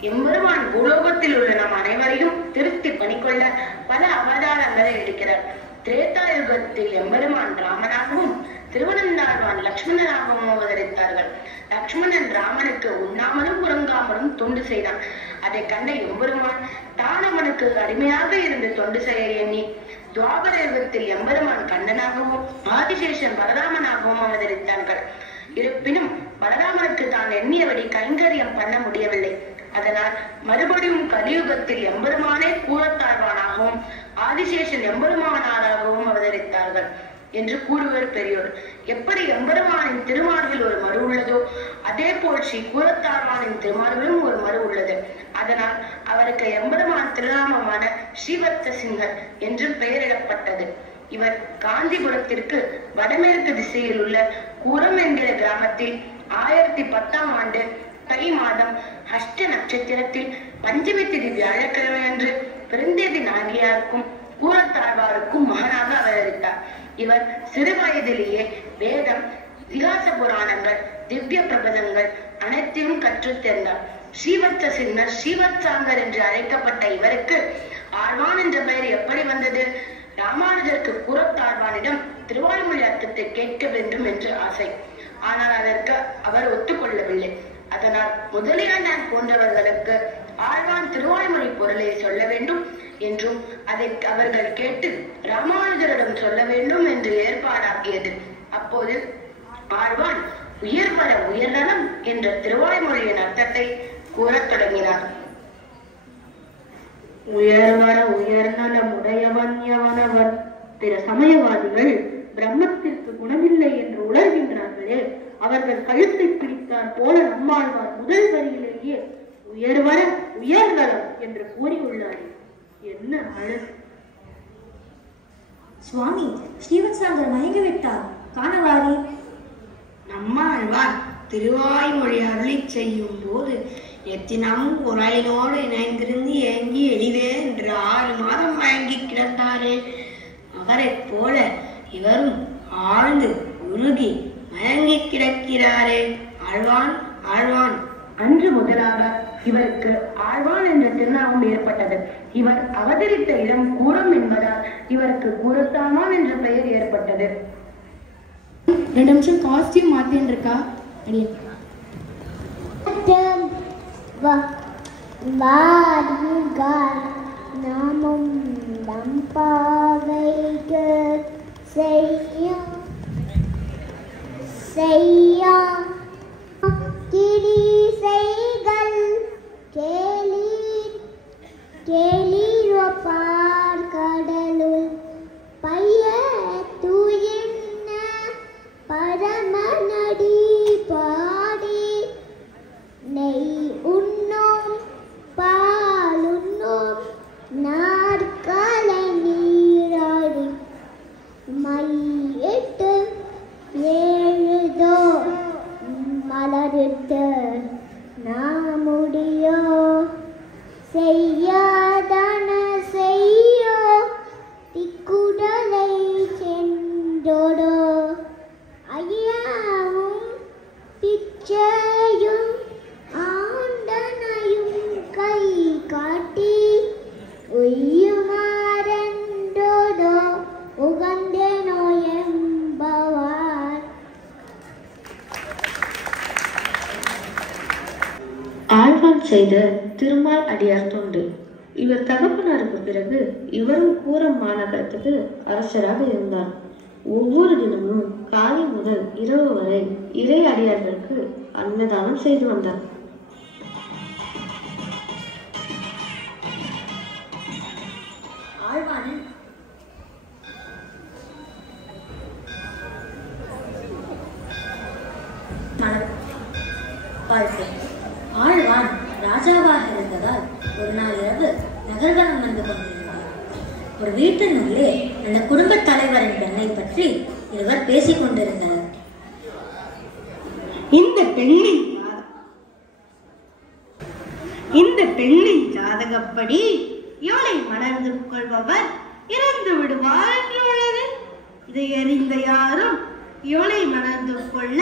எம்பெருமான் பூலோகத்தில் உள்ள நம் அனைவரையும் திருப்தி பண்ணிக்கொள்ள பல அவதாரங்களை எடுக்கிறார். திரேதா யுகத்தில் எம்பெருமான் ராமனாகவும் திருவனந்தாழ்வான் லக்ஷ்மணனாகவும் அவதரித்தார்கள். லக்ஷ்மணன் ராமனுக்கு உண்ணாமலும் உறங்காமலும் தொண்டு செய்தான். அதை கண்ட எம்பெருமான் தான் அவனுக்கு அடிமையாக இருந்து தொண்டு செய்ய எண்ணி துவாபர யுகத்தில் எம்பெருமான் கண்ணனாகவும் ஆதிசேஷன் பலராமனாகவும் அவதரித்தார்கள். இருப்பினும் பலராமனுக்கு தான் எண்ணியபடி கைங்கரியம் பண்ண முடியவில்லை. அதனால் மறுபடியும் கலியுகத்தில் எம்பெருமானே கூரத்தாழ்வானாகவும் ஆதிசேஷன் எம்பெருமானாராகவும் அவதரித்தார்கள் என்று கூறுவர் பெரியோர். எப்படி எம்பெருமானின் திருமார்பில் ஒரு மறு உள்ளதோ அதே போல் ஸ்ரீ கூரத்தாழ்வானின் திருமார்பிலும் ஒரு மறு உள்ளது. அதனால் அவருக்கு எம்பெருமான் திருநாமமான ஸ்ரீவத்ச சிங்கர் என்று பெயரிடப்பட்டது. இவர் காஞ்சிபுரத்திற்கு வடமேற்கு திசையில் உள்ள கூரம் என்கிற கிராமத்தில் 1010ஆம் ஆண்டு தை மாதம் அஷ்ட நட்சத்திரத்தில் பஞ்சமி திதி வியாழக்கிழமை அன்று பிறந்தேவி நாயகியாருக்கும் கூரத்தாழ்வாருக்கும் மகனாக அவதரித்தார். இவர் சிறு வயதிலேயே வேதம், இதிகாச புராணங்கள், திவ்ய பிரபந்தங்கள் அனைத்தையும் கற்றுத் தேர்ந்தார். ஸ்ரீவத்ச சின்னர், ஸ்ரீவத்சாங்கர் என்று அழைக்கப்பட்ட இவருக்கு ஆழ்வான் என்ற பெயர் எப்படி வந்தது? ராமானுஜருக்கு கூரத்தாழ்வானிடம் திருவாய்மொழி அர்த்தத்தை கேட்க வேண்டும் என்று ஆசை. ஆனால் அதற்கு அவர் ஒத்துக்கொள்ளவில்லை. அதனால் முதலியாண்டான் போன்றவர்களுக்கு ஆழ்வான் திருவாய்மொழி பொருளை சொல்ல வேண்டும் என்றும் அதை அவர்கள் கேட்டு ராமானுஜரிடம் சொல்ல வேண்டும் என்று ஏற்பாடாகியது. அப்போது ஆழ்வான் உயர்வர உயர்நலம் என்ற திருவாய்மொழியின் அர்த்தத்தை கூறத் தொடங்கினார். உயர்வர உயர்நலம் உடையவன் எவனவன். பிற சமயவாதிகள் பிரம்மத்திற்கு குணமில்லை என்று உணர்கின்றார்களே, அவர்கள் கழுத்தை பிடித்தார் போல நம்மாழ்வார் முதல் வரியிலேயே உயர்வர உயர்நலம் என்று கூறியுள்ளார். என்ன அழகு! சுவாமி, ஸ்ரீவத்சாங்கர் மயங்கிவிட்டார், காணவாரி. நம்மாழ்வார் திருவாய்மொழி அருளி செய்யும் போது எத்தினமும் குரலினோடு இணைந்திருந்து ஏங்கி எளிவே என்று 6 மாதம் மயங்கி கிடந்தாரே, அவரைப் போல இவரும் ஆழ்ந்து உருகி மயங்கி கிடக்கிறாரே. ஆழ்வான் ஆழ்வான். அன்று முதலாக இவருக்கு ஆழ்வான் என்ற திருநாமம் ஏற்பட்டது. இவர் அவதரித்த இடம் கூரம் என்பதால் இவருக்கு கூரத்தாழ்வான் என்ற பெயர் ஏற்பட்டது. 2 நிமிஷம் காஸ்டியூம் மாத்தின்னு இருக்கா? நாமும் நம்பாவைக்கு செய்யா கிரி செய்கள் கேளீர் பார்க்கடலுள் பைய தூயின்ன பரமநடி பாடி நெய் உண்ணோம் பாலுண்ணோம் நாற்காலை நீராடி மையிட்டு ஏழுதோ மலரிட்டு நாமுடியோ செய்யாதன செய்யோ திக்குடலை சென்றோடோ ஐயாவும் பிச்சையும் ஆண்டனையும் கை காட்டி உய்யுமாறென்றோடோ உகந்தேனோ என்பவார். ஆழ்வான் செய்த திருமால் அடியார் தொண்டு. இவர் தகப்பனாருக்கு பிறகு இவரும் கூரம் மாநகரத்துக்கு அரசராக இருந்தார். ஒவ்வொரு தினமும் காலை முதல் இரவு வரை இறை அடியார்களுக்கு அன்னதானம் செய்து வந்தார். ஆழ்வான் ராஜாவாக இருந்ததால் ஒரு நாள் இரவு நகர்வனம் வந்து கொண்டிருந்தார். ஒரு வீட்டின் உள்ளே அந்த குடும்ப தலைவரின் பெண்ணை பற்றி இருவர் பேசிக் கொண்டிருந்தனர். இந்த பெண்ணின் ஜாதகப்படி இவளை மணந்து கொள்பவர் இறந்து விடுவார் என்று உள்ளது. இதை அறிந்த யாரும் இவளை மணந்து கொள்ள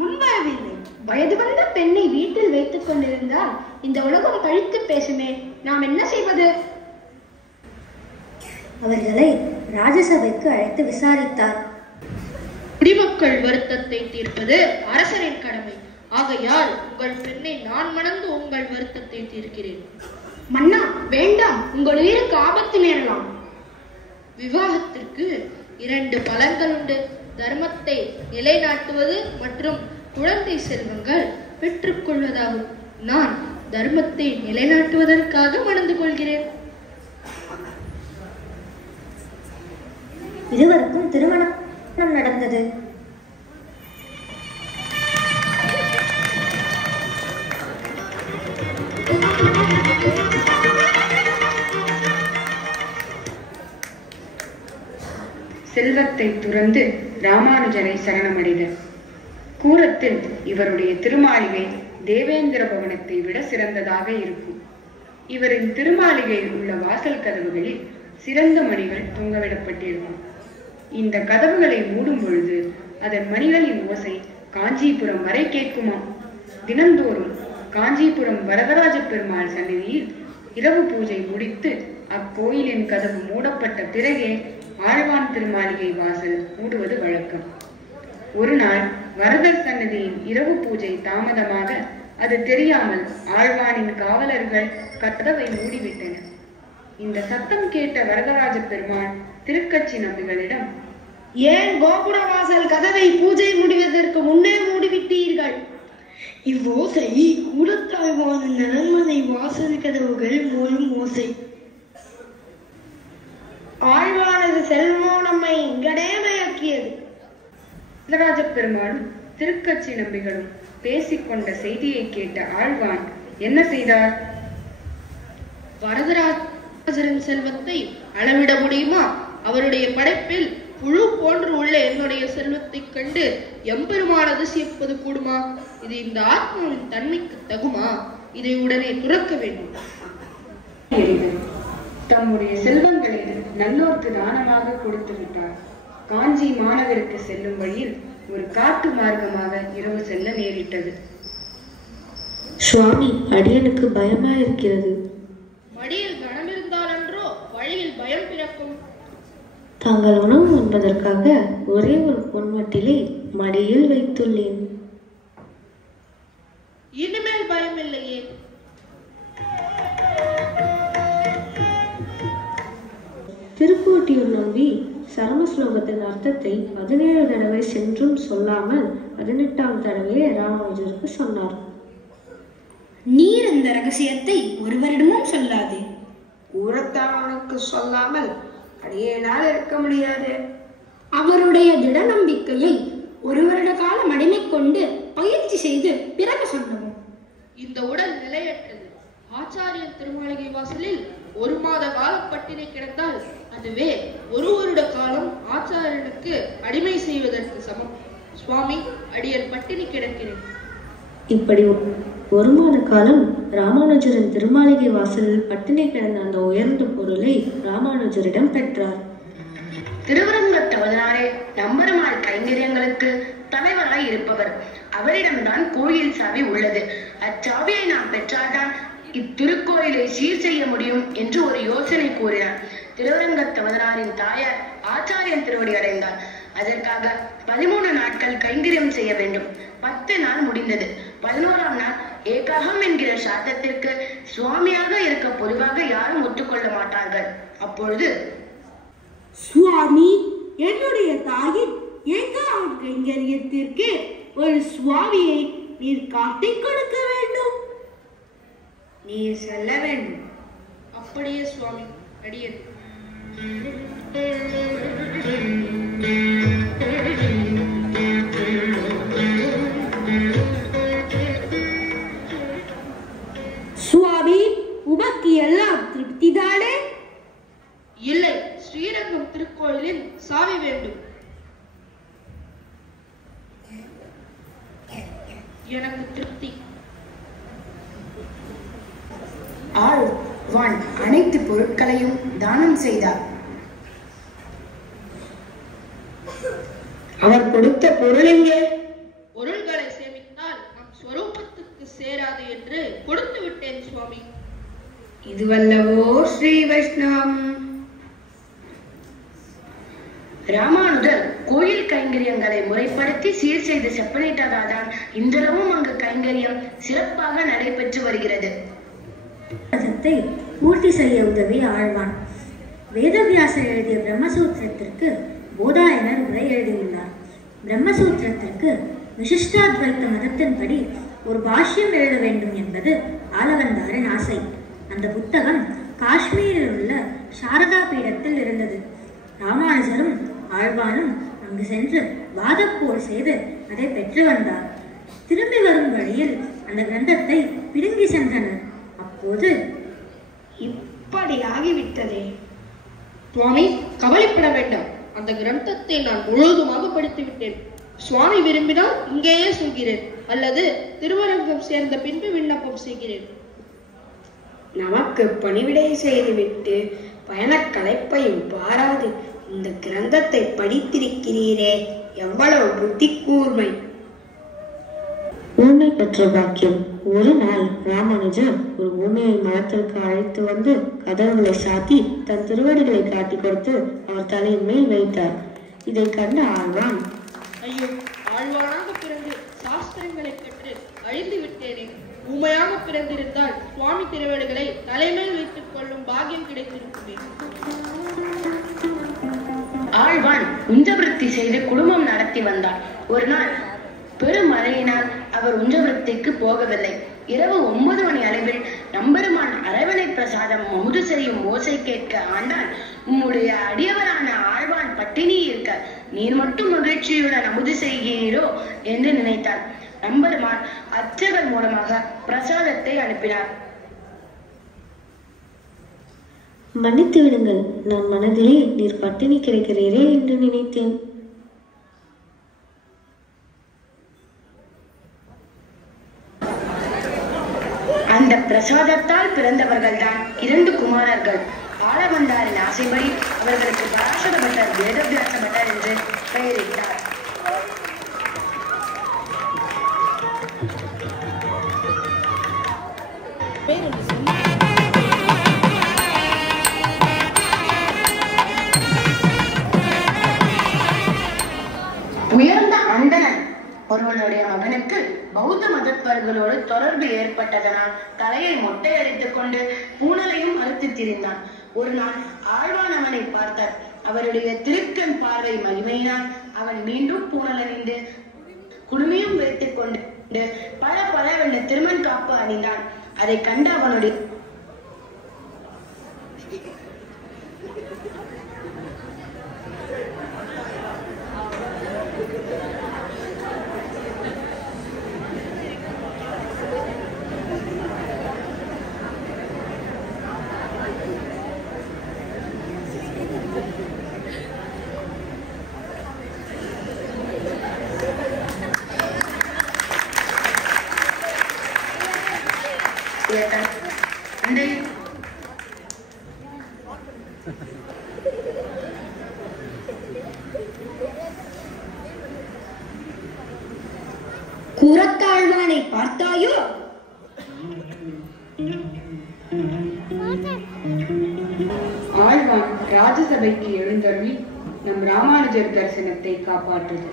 முன்வரவில்லை. வயது வந்த பெண்ணை வீட்டில் வைத்துக் கொண்டிருந்தால் இந்த உலகம் கழித்து பேசுமே, நாம் என்ன செய்வது? அவர்களை ராஜசபைக்கு அழைத்து விசாரித்தார். குடிமக்கள் வருத்தத்தை தீர்ப்பது அரசரின் கடமை. ஆகையால் உங்கள் பெண்ணை நான் மணந்து உங்கள் வருத்தத்தை தீர்க்கிறேன். மன்னா, வேண்டாம், உங்கள் உயிருக்கு ஆபத்து நேரலாம். விவாகத்திற்கு 2 பலன்கள் உண்டு. தர்மத்தை நிலைநாட்டுவது மற்றும் குழந்தை செல்வங்கள் பெற்றுக்கொள்வதாகும். நான் தர்மத்தை நிலைநாட்டுவதற்காக மணந்து கொள்கிறேன். இருவருக்கும் திருமணம் நடந்தது. செல்வத்தை துறந்து ராமானுஜரை சரணமடைந்தார். கூரத்தில் இவருடைய திருமாளிகை தேவேந்திர பவனத்தை விட சிறந்ததாக இருக்கும். இவரின் திருமாளிகையில் உள்ள வாசல் கதவுகளில் சிறந்த மணிகள் தொங்கவிடப்பட்டிருக்கும். இந்த கதவுகளை மூடும் பொழுது அதன் மணிகளின் ஓசை காஞ்சிபுரம் வரை கேட்குமா. தினந்தோறும் காஞ்சிபுரம் வரதராஜ பெருமாள் சன்னதியில் இரவு பூஜை முடித்து அக்கோயிலின் கதவு மூடப்பட்ட பிறகே ஆழ்வான் திருமாளிகை வாசல் மூடுவது வழக்கம். ஒரு நாள் வரதர் சன்னதியின் இரவு பூஜை தாமதமாக அது தெரியாமல் ஆழ்வானின் காவலர்கள் கதவை மூடிவிட்டனர். இந்த சத்தம் கேட்ட வரதராஜ பெருமாள் திருக்கச்சி நம்பிகளிடம், ஏன் கோபுர வாசல் கதவை பூஜை முடிவதற்கு முன்னே மூடிவிட்டீர்கள்? இவ்வோசை கூடத்தாழ்வான நலன்மனை வாசல் கதவுகள் மூலம் ஓசை. ஆழ்வானது செல்வம் நம்மை இங்கடே மயக்கியது. வரதராஜ பெருமாளும் திருக்கச்சி நம்பிகளும் பேசிக்கொண்ட செய்தியை கேட்ட ஆழ்வான் என்ன செய்தார்? வரதராஜரின் செல்வத்தை அளவிட முடியுமா? அவருடைய படைப்பில் புழு போன்று உள்ள என்னுடைய செல்வத்தை கண்டு எம்பெருமான் அதிசயிப்பது கூடுமா? இது இந்த ஆத்மாவின் தன்மைக்கு தகுமா? இதை உடனே துறக்க வேண்டும். தம்முடைய செல்வங்களை நல்லோர்க்கு தானமாக கொடுத்து விட்டார். காஞ்சி மாநகருக்கு செல்லும் வழியில் ஒரு காட்டு மார்க்கமாக இரவு செல்ல நேரிட்டது. சுவாமி, அடியனுக்கு பயமா இருக்கிறது. மடியில் கனம் இருந்தால் அன்றோ வழியில் பயம் பிறக்கும். தாங்கள் உணவு உண்பதற்காக ஒரே ஒரு பொன்வட்டிலை மடியில் வைத்துள்ளேன். இனிமேல் பயம் இல்லையே. திருக்கோட்டியூர் நம்பி சரம ஸ்லோகத்தின் அர்த்தத்தை 17 தடவை சென்றும் சொல்லாமல் 18ஆம் தடவையே ராமானுஜருக்கு சொன்னார். நீர் இந்த ரகசியத்தை ஒருவரிடமும் சொல்லாதே. கூறத்தானவனுக்கு சொல்லாமல் அடியேனால் இருக்க முடியாது. அவருடைய திட நம்பிக்கையை 1 வருட காலம் அடிமை கொண்டு பயிற்சி செய்து பிறகு சொன்னோம். இந்த உடல் நிலையற்றது. ஆச்சாரியன் திருமாளிகை வாசலில் 1 மாத கால பட்டினி கிடந்தால் அதுவே 1 வருட காலம் ஆச்சாரியனுக்கு அடிமை செய்வதற்கு சமம். சுவாமி, அடியன் பட்டினி கிடக்கிறேன். இப்படி 1 மாத காலம் ராமானுஜரின் திருமாளிகை வாசலில் பட்டினி கிடந்த அந்த உயர்ந்த பொருளை ராமானுஜரிடம் பெற்றார். திருவரங்கத்தவனாரே நம்பெருமாள் கைங்கரியங்களுக்கு தலைவராய் இருப்பவர். அவரிடம்தான் கோயில் சாவி உள்ளது. அச்சாவியை நாம் பெற்றால்தான் இத்திருக்கோயிலை சீர் செய்ய முடியும் என்று ஒரு யோசனை கூறினார். திருவரங்கத்தவனாரின் தாயார் ஆச்சாரியன் திருவடி அடைந்தார். அதற்காக 13 நாட்கள் கைங்கரியம் செய்ய வேண்டும். 10 நாள் முடிந்தது. 11ஆம் நாள் ஏகாகம் என்கிற சாதத்திற்கு சுவாமியாக இருக்க பொதுவாக யாரும் ஒத்துக்கொள்ள மாட்டார்கள். அப்பொழுது, சுவாமி, என்னுடைய தாயின் ஏகாகம் கைங்கரியத்திற்கு ஒரு சுவாமியை நீர் காட்டிக் கொடுக்க வேண்டும். நீர் செல்ல வேண்டும். அப்படியே சுவாமி, அடியேன். சுவாமி, உமக்கு எல்லாம் திருப்திதானே? இல்லை, ஸ்ரீரங்கம் திருக்கோயிலின் சாவி வேண்டும். எனக்கு திருப்தி. ஆழ்வான் அனைத்து பொருட்களையும் தானம் செய்தார். அவர் கொடுத்த பொருள் எங்கே? பொருள்களை சேமித்தால் நம் ஸ்வரூபத்துக்கு சேராது என்று கொடுத்து விட்டேன் சுவாமி. இதுவல்லவோ ஸ்ரீ வைஷ்ணவம். ராமானுஜர் கோயில் கைங்கரியங்களை முறைப்படுத்தி சீர் செய்து செப்பனிட்டதால்தான் இன்றளவும் அங்கு கைங்கரியம் சிறப்பாக நடைபெற்று வருகிறது. பூர்த்தி செய்ய உதவிய ஆழ்வான். வேதவியாசர் எழுதிய பிரம்மசூத்திரத்திற்கு போதாயனர் உரை எழுதியுள்ளார். பிரம்மசூத்திரத்திற்கு விசிஷ்டாத்வைத்த மதத்தின்படி ஒரு பாஷ்யம் எழுத வேண்டும் என்பது ஆளவந்தாரின் ஆசை. அந்த புத்தகம் காஷ்மீரில் உள்ள சாரதா பீடத்தில் இருந்தது. ராமானுஜரும் ஆழ்வானும் அங்கு சென்று வாதப்போர் செய்து அதை பெற்று வந்தார். திரும்பி வரும் வழியில் அந்த கிரந்தத்தை பிடுங்கி சென்றனர். அப்போது, இப்படி ஆகிவிட்டதே. சுவாமி, கவலைப்பட வேண்டாம். அந்த கிரந்தத்தை நான் முழுவதுமாக படித்து விட்டேன். சுவாமி விரும்பினால் இங்கேயே சொல்கிறேன், அல்லது திருவரங்கம் சேர்ந்த பின்பு விண்ணப்பம் செய்கிறேன். நமக்கு பணிவிடை செய்துவிட்டு பயணக் களைப்பையும் பாராது இந்த கிரந்தத்தை படித்திருக்கிறீரே, எவ்வளவு புத்தி கூர்மை! ஊமை பெற்ற பாக்கியம். ஒரு நாள் ராமானுஜர் ஒரு ஊமையை மரத்திற்கு அழைத்து வந்து கதவுகளை சாத்தி தன் திருவடிகளை காட்டி கொடுத்து அவர் தலையின் மேல் வைத்தார். இதை கண்ட ஆழ்வான், ஐயோ, ஆழ்வானாக பிறந்து சாஸ்திரங்களை கற்று அழிந்து விட்டேனே. ஊமையாக பிறந்திருந்தால் சுவாமி திருவடிகளை தலைமேல் வைத்துக் கொள்ளும் பாக்கியம் கிடைத்திருக்குமே. ஆழ்வான் உஞ்சவிருத்தி செய்து குடும்பம் நடத்தி வந்தார். ஒரு நாள் பெருமழையினால் அவர் உஞ்சவிருத்திக்கு போகவில்லை. இரவு 9 மணி அளவில் நம்பெருமான் அரவணை பிரசாதம் அமுது செய்யும் ஓசை கேட்க ஆண்டான், உம்முடைய அடியவரான ஆழ்வான் பட்டினி இருக்க நீர் மட்டும் மகிழ்ச்சியுடன் அமுது செய்கிறீரோ என்று நினைத்தார். நம்பெருமான் அர்ச்சகர் மூலமாக பிரசாதத்தை அனுப்பினார். மன்னித்து விடுங்கள், நான் மனதிலே நீர் பட்டினி கிடைக்கிறீரே என்று நினைத்தேன். அந்த பிரசாதத்தால் பிறந்தவர்கள் தான் 2 குமாரர்கள். ஆளவந்தாரின் ஆசைப்படி அவர்களுக்கு பராசர பட்டர், வேதவியாச பட்டர் என்று பெயரிட்டார். உயர்ந்த அந்தணன் ஒருவனுடைய மகனுக்கு பௌத்த மதத்தவர்களோடு தொடர்பு ஏற்பட்டதனால் தலையை மொட்டையடித்துக் கொண்டு பூணலையும் அறுத்து திரிந்தான். ஒரு நாள் ஆழ்வான் அவனை பார்த்தார். அவருடைய திருக்கண் பார்வை மகிமையினால் அவன் மீண்டும் பூணலணிந்து குடுமையும் வைத்துக் கொண்டு பல பலவென்ற திருமண் காப்பு அணிந்தான். அதை கண்டு அவனுடைய கூரத்தாழ்வானை பார்த்தாயோ? ஆழ்வான் ராஜசபைக்கு எழுந்தருளி நம் ராமானுஜர் தரிசனத்தை காப்பாற்றுது.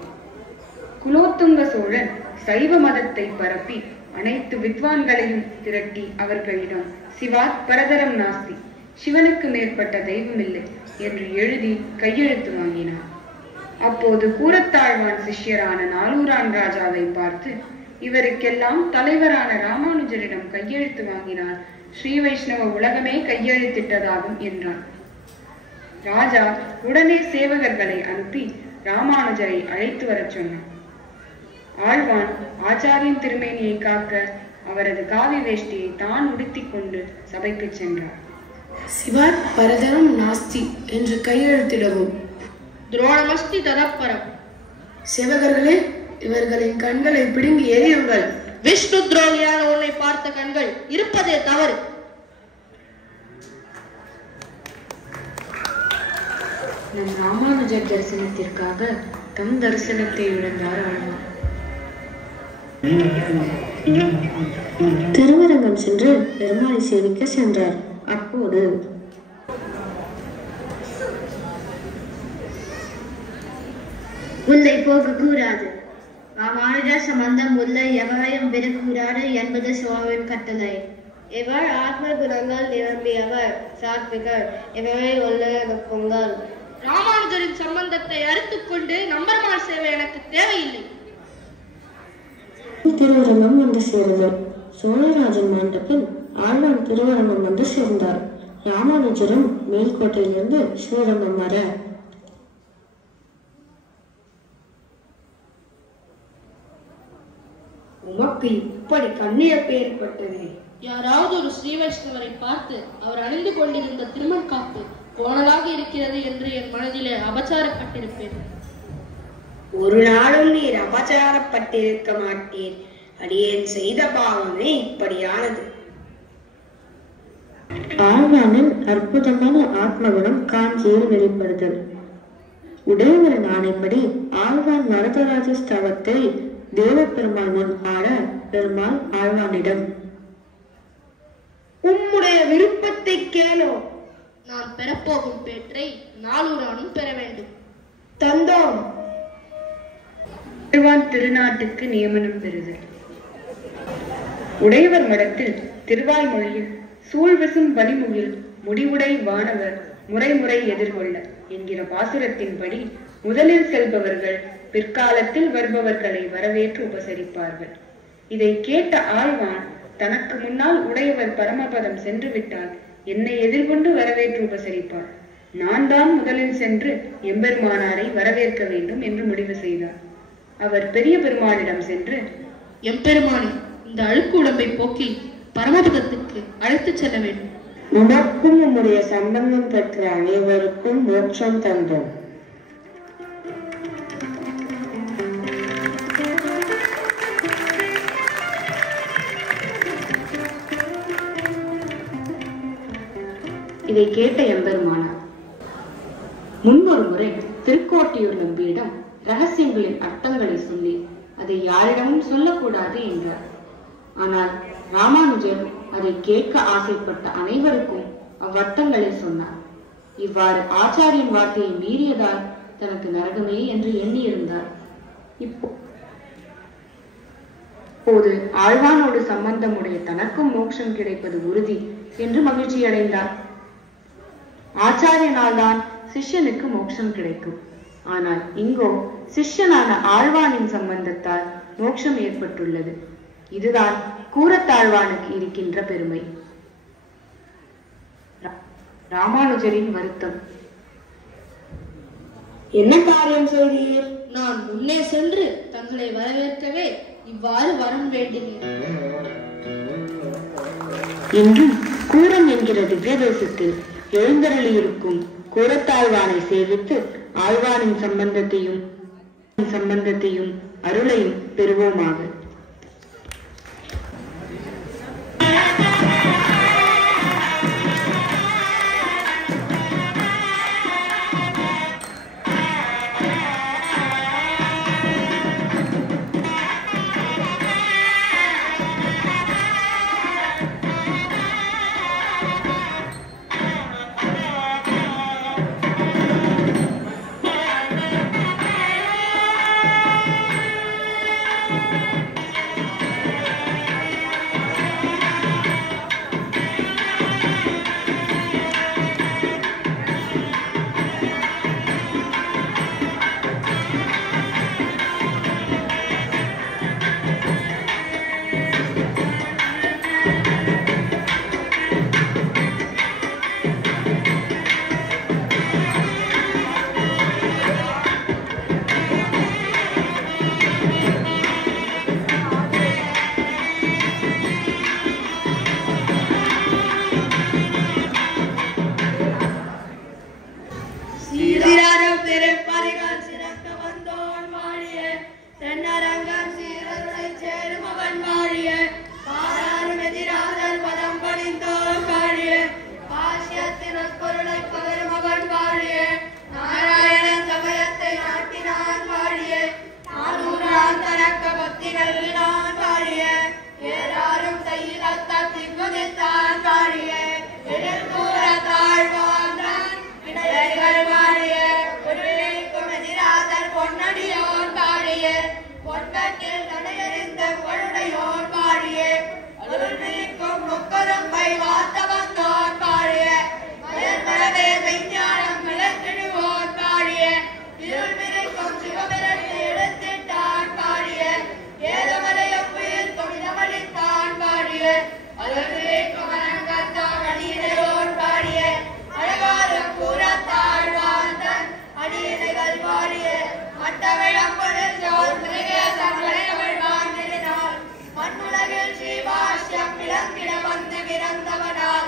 குலோத்துங்க சோழன் சைவ மதத்தை பரப்பி அனைத்து வித்வான்களையும் திரட்டி அவர்களிடம் சிவாத் பரதரம் நாஸ்தி, சிவனுக்கு மேற்பட்ட தெய்வமில்லை என்று எழுதி கையெழுத்து வாங்கினார். அப்போது கூரத்தாழ்வான் சிஷ்யரான நாலூரான் ராஜாவை பார்த்து, இவருக்கெல்லாம் தலைவரான ராமானுஜரிடம் கையெழுத்து வாங்கினார், ஸ்ரீ வைஷ்ணவ உலகமே கையெழுத்திட்டதாகும் என்றான். ராஜா உடனே சேவகர்களை அனுப்பி ராமானுஜரை அழைத்து வரச் சொன்னான். ஆழ்வான் ஆச்சாரியன் திருமேனியை காக்க அவரது காவி வேஷ்டியை தான் உடுத்திக் கொண்டு சபைக்கு சென்றார். சிவாத் பரதரம் நாஸ்தி என்று கையெழுத்திடவும். துரோணமஸ்தி ததப்பரம். சேவகர்களே, இவர்களின் கண்களை பிடுங்கி எறியுங்கள். விஷ்ணு துரோகியான உன்னை பார்த்த கண்கள் இருப்பதே தவறு. நம் ராமானுஜர் தரிசனத்திற்காக தம் தரிசனத்தை இழந்தார் ஆழ்வார். திருவரங்கம் சென்று பெருமாளை சேவிக்க சென்றார். அப்போது உள்ளே போக கூடாது, ராமானுஜ சம்பந்தம் உள்ள எவரையும் விடக்கூடாது என்பது சுவாமியின் கட்டளை. இவர் ஆத்ம குணங்கள் நிரம்பியவர், சாத்விகர், இவரை உள்ளுங்கள். ராமானுஜரின் சம்பந்தத்தை அறுத்துக்கொண்டு நம்பெருமாள் சேவை எனக்கு தேவையில்லை. திருவரங்கம் வந்து சேர்ந்தது. சோழராஜன் மண்டபில் ஆழ்வான் திருவரங்கம் வந்து சேர்ந்தார். ராமானுஜரும் மேல்கோட்டையிலிருந்து ஸ்ரீரங்கம் வர உமக்கு இப்படி கண்ணீர் ஏற்பட்டது. யாராவது ஒரு ஸ்ரீ வைஷ்ணவரை பார்த்து அவர் அணிந்து கொண்டிருந்த திருமண் காப்பு கோணலாக இருக்கிறது என்று என் மனதிலே அபச்சாரப்பட்டிருப்பேன். ஒரு நாளும் நீர் அபச்சாரப்பட்டிருக்க மாட்டீர். அடியேன் செய்த பாவமே இப்படியானது. ஆழ்வானின் அற்புதமான ஆத்மகுணம் காஞ்சியில் வெளிப்படுதல். உடையவரின் ஆணைப்படி ஆழ்வான் வரதராஜ ஸ்தவத்தை தேவ பெருமாள் முன் ஆட பெருமாள் ஆழ்வானிடம், உம்முடைய விருப்பத்தை கேளோ. நான் பெறப்போகும் பேற்றை நாளூரானும் பெற வேண்டும். தந்தோம். ஆழ்வான் திருநாட்டுக்கு நியமனம் பெறுதல். உடையவர் மடத்தில் திருவாய்மொழியில் சூழ்விசும் பனிமுகில் முடிவுடை வானவர் முறைமுறை எதிர்கொள்ள என்கிற பாசுரத்தின்படி முதலில் செல்பவர்கள் பிற்காலத்தில் வருபவர்களை வரவேற்று உபசரிப்பார்கள். இதை கேட்ட ஆழ்வான் தனக்கு முன்னால் உடையவர் பரமபதம் சென்று விட்டால் என்னை எதிர்கொண்டு வரவேற்று உபசரிப்பார், நான் தான் முதலில் சென்று எம்பெருமானாரை வரவேற்க வேண்டும் என்று முடிவு செய்தார். அவர் பெரிய பெருமானிடம் சென்று, எம்பெருமானே, இந்த அழுக்கு உடம்பை போக்கி பரமபதத்துக்கு அழைத்துச் செல்ல வேண்டும். உனக்கும் உம்முடைய சம்பந்தம் பெற்ற அனைவருக்கும் மோட்சம் தந்தோம். இதை கேட்ட எம்பெருமானார் முன்பொரு முறை திருக்கோட்டியூர் நம்பியிடம் ரகசியங்களின் அர்த்தங்களை சொல்லி அதை யாரிடமும் சொல்லக்கூடாது என்றார். ஆனால் ராமானுஜர் அதை கேட்க ஆசைப்பட்ட அனைவருக்கும் அவ்வர்த்தங்களை சொன்னார். இவ்வாறு ஆச்சாரியன் வார்த்தையை மீறியதால் தனக்கு நரகமே என்று எண்ணியிருந்தார். இப்போது ஆழ்வானோடு சம்பந்தமுடைய தனக்கும் மோட்சம் கிடைப்பது உறுதி என்று மகிழ்ச்சி அடைந்தார். ஆச்சாரியனால் தான் சிஷ்யனுக்கு மோட்சம் கிடைக்கும். ஆனால் இங்கோ சிஷ்யனான ஆழ்வானின் சம்பந்தத்தால் மோட்சம் ஏற்பட்டுள்ளது. இதுதான் கூரத்தாழ்வானுக்கு இருக்கின்ற பெருமை. ராமானுஜரின் வருத்தம். என்ன காரியம் செய்தீர்? நான் முன்னே சென்று தங்களை வரவேற்கவே இவ்வாறு வரம் வேண்டினேன். இன்றும் கூரம் என்கிற திவ்ய தேசத்தில் எழுந்தருளியிருக்கும் கூரத்தாழ்வானை சேவித்து ஆழ்வானின் சம்பந்தத்தையும் அருளையும் பெறுவோமாக. தனக்க பத்தி நல்கினான் காழிய ஏறாரும் செய்யத்தத்தி குதித்தான் காழிய எதிர்கூற தாழ்வான் இடையர்கள் வாழிய உருளைக்கும் எதிராதர் பொன்னடியோன் காழிய பொன்னத்தில் நடையறிந்த புகழுடையோன் காழிய அருள் விரிக்கும் முக்கரும்பை வாத்த வந்தோன் காழிய மலர்மலவே விஞ்ஞானம் விளக்கிடுவோன் காழிய இருள் விரிக்கும் சிவபிரட்டி எடுத்திட்டான் காழிய ஏதமலையும் உயிர் தொழிலமளித்தான் காழிய அருள் விரிக்கும் அனங்கத்தான் அடியினையோன் காழிய அழகாரும் கூறத்தாழ்வான் தன் அடியினைகள் வாழிய மட்டவிழம்பொழுந்தோர் மிருகேசன் விளையவழ்வான் திருநாள் மண்ணுலகில் ஸ்ரீபாஷ்யம் விளங்கிட வந்து பிறந்தவனால்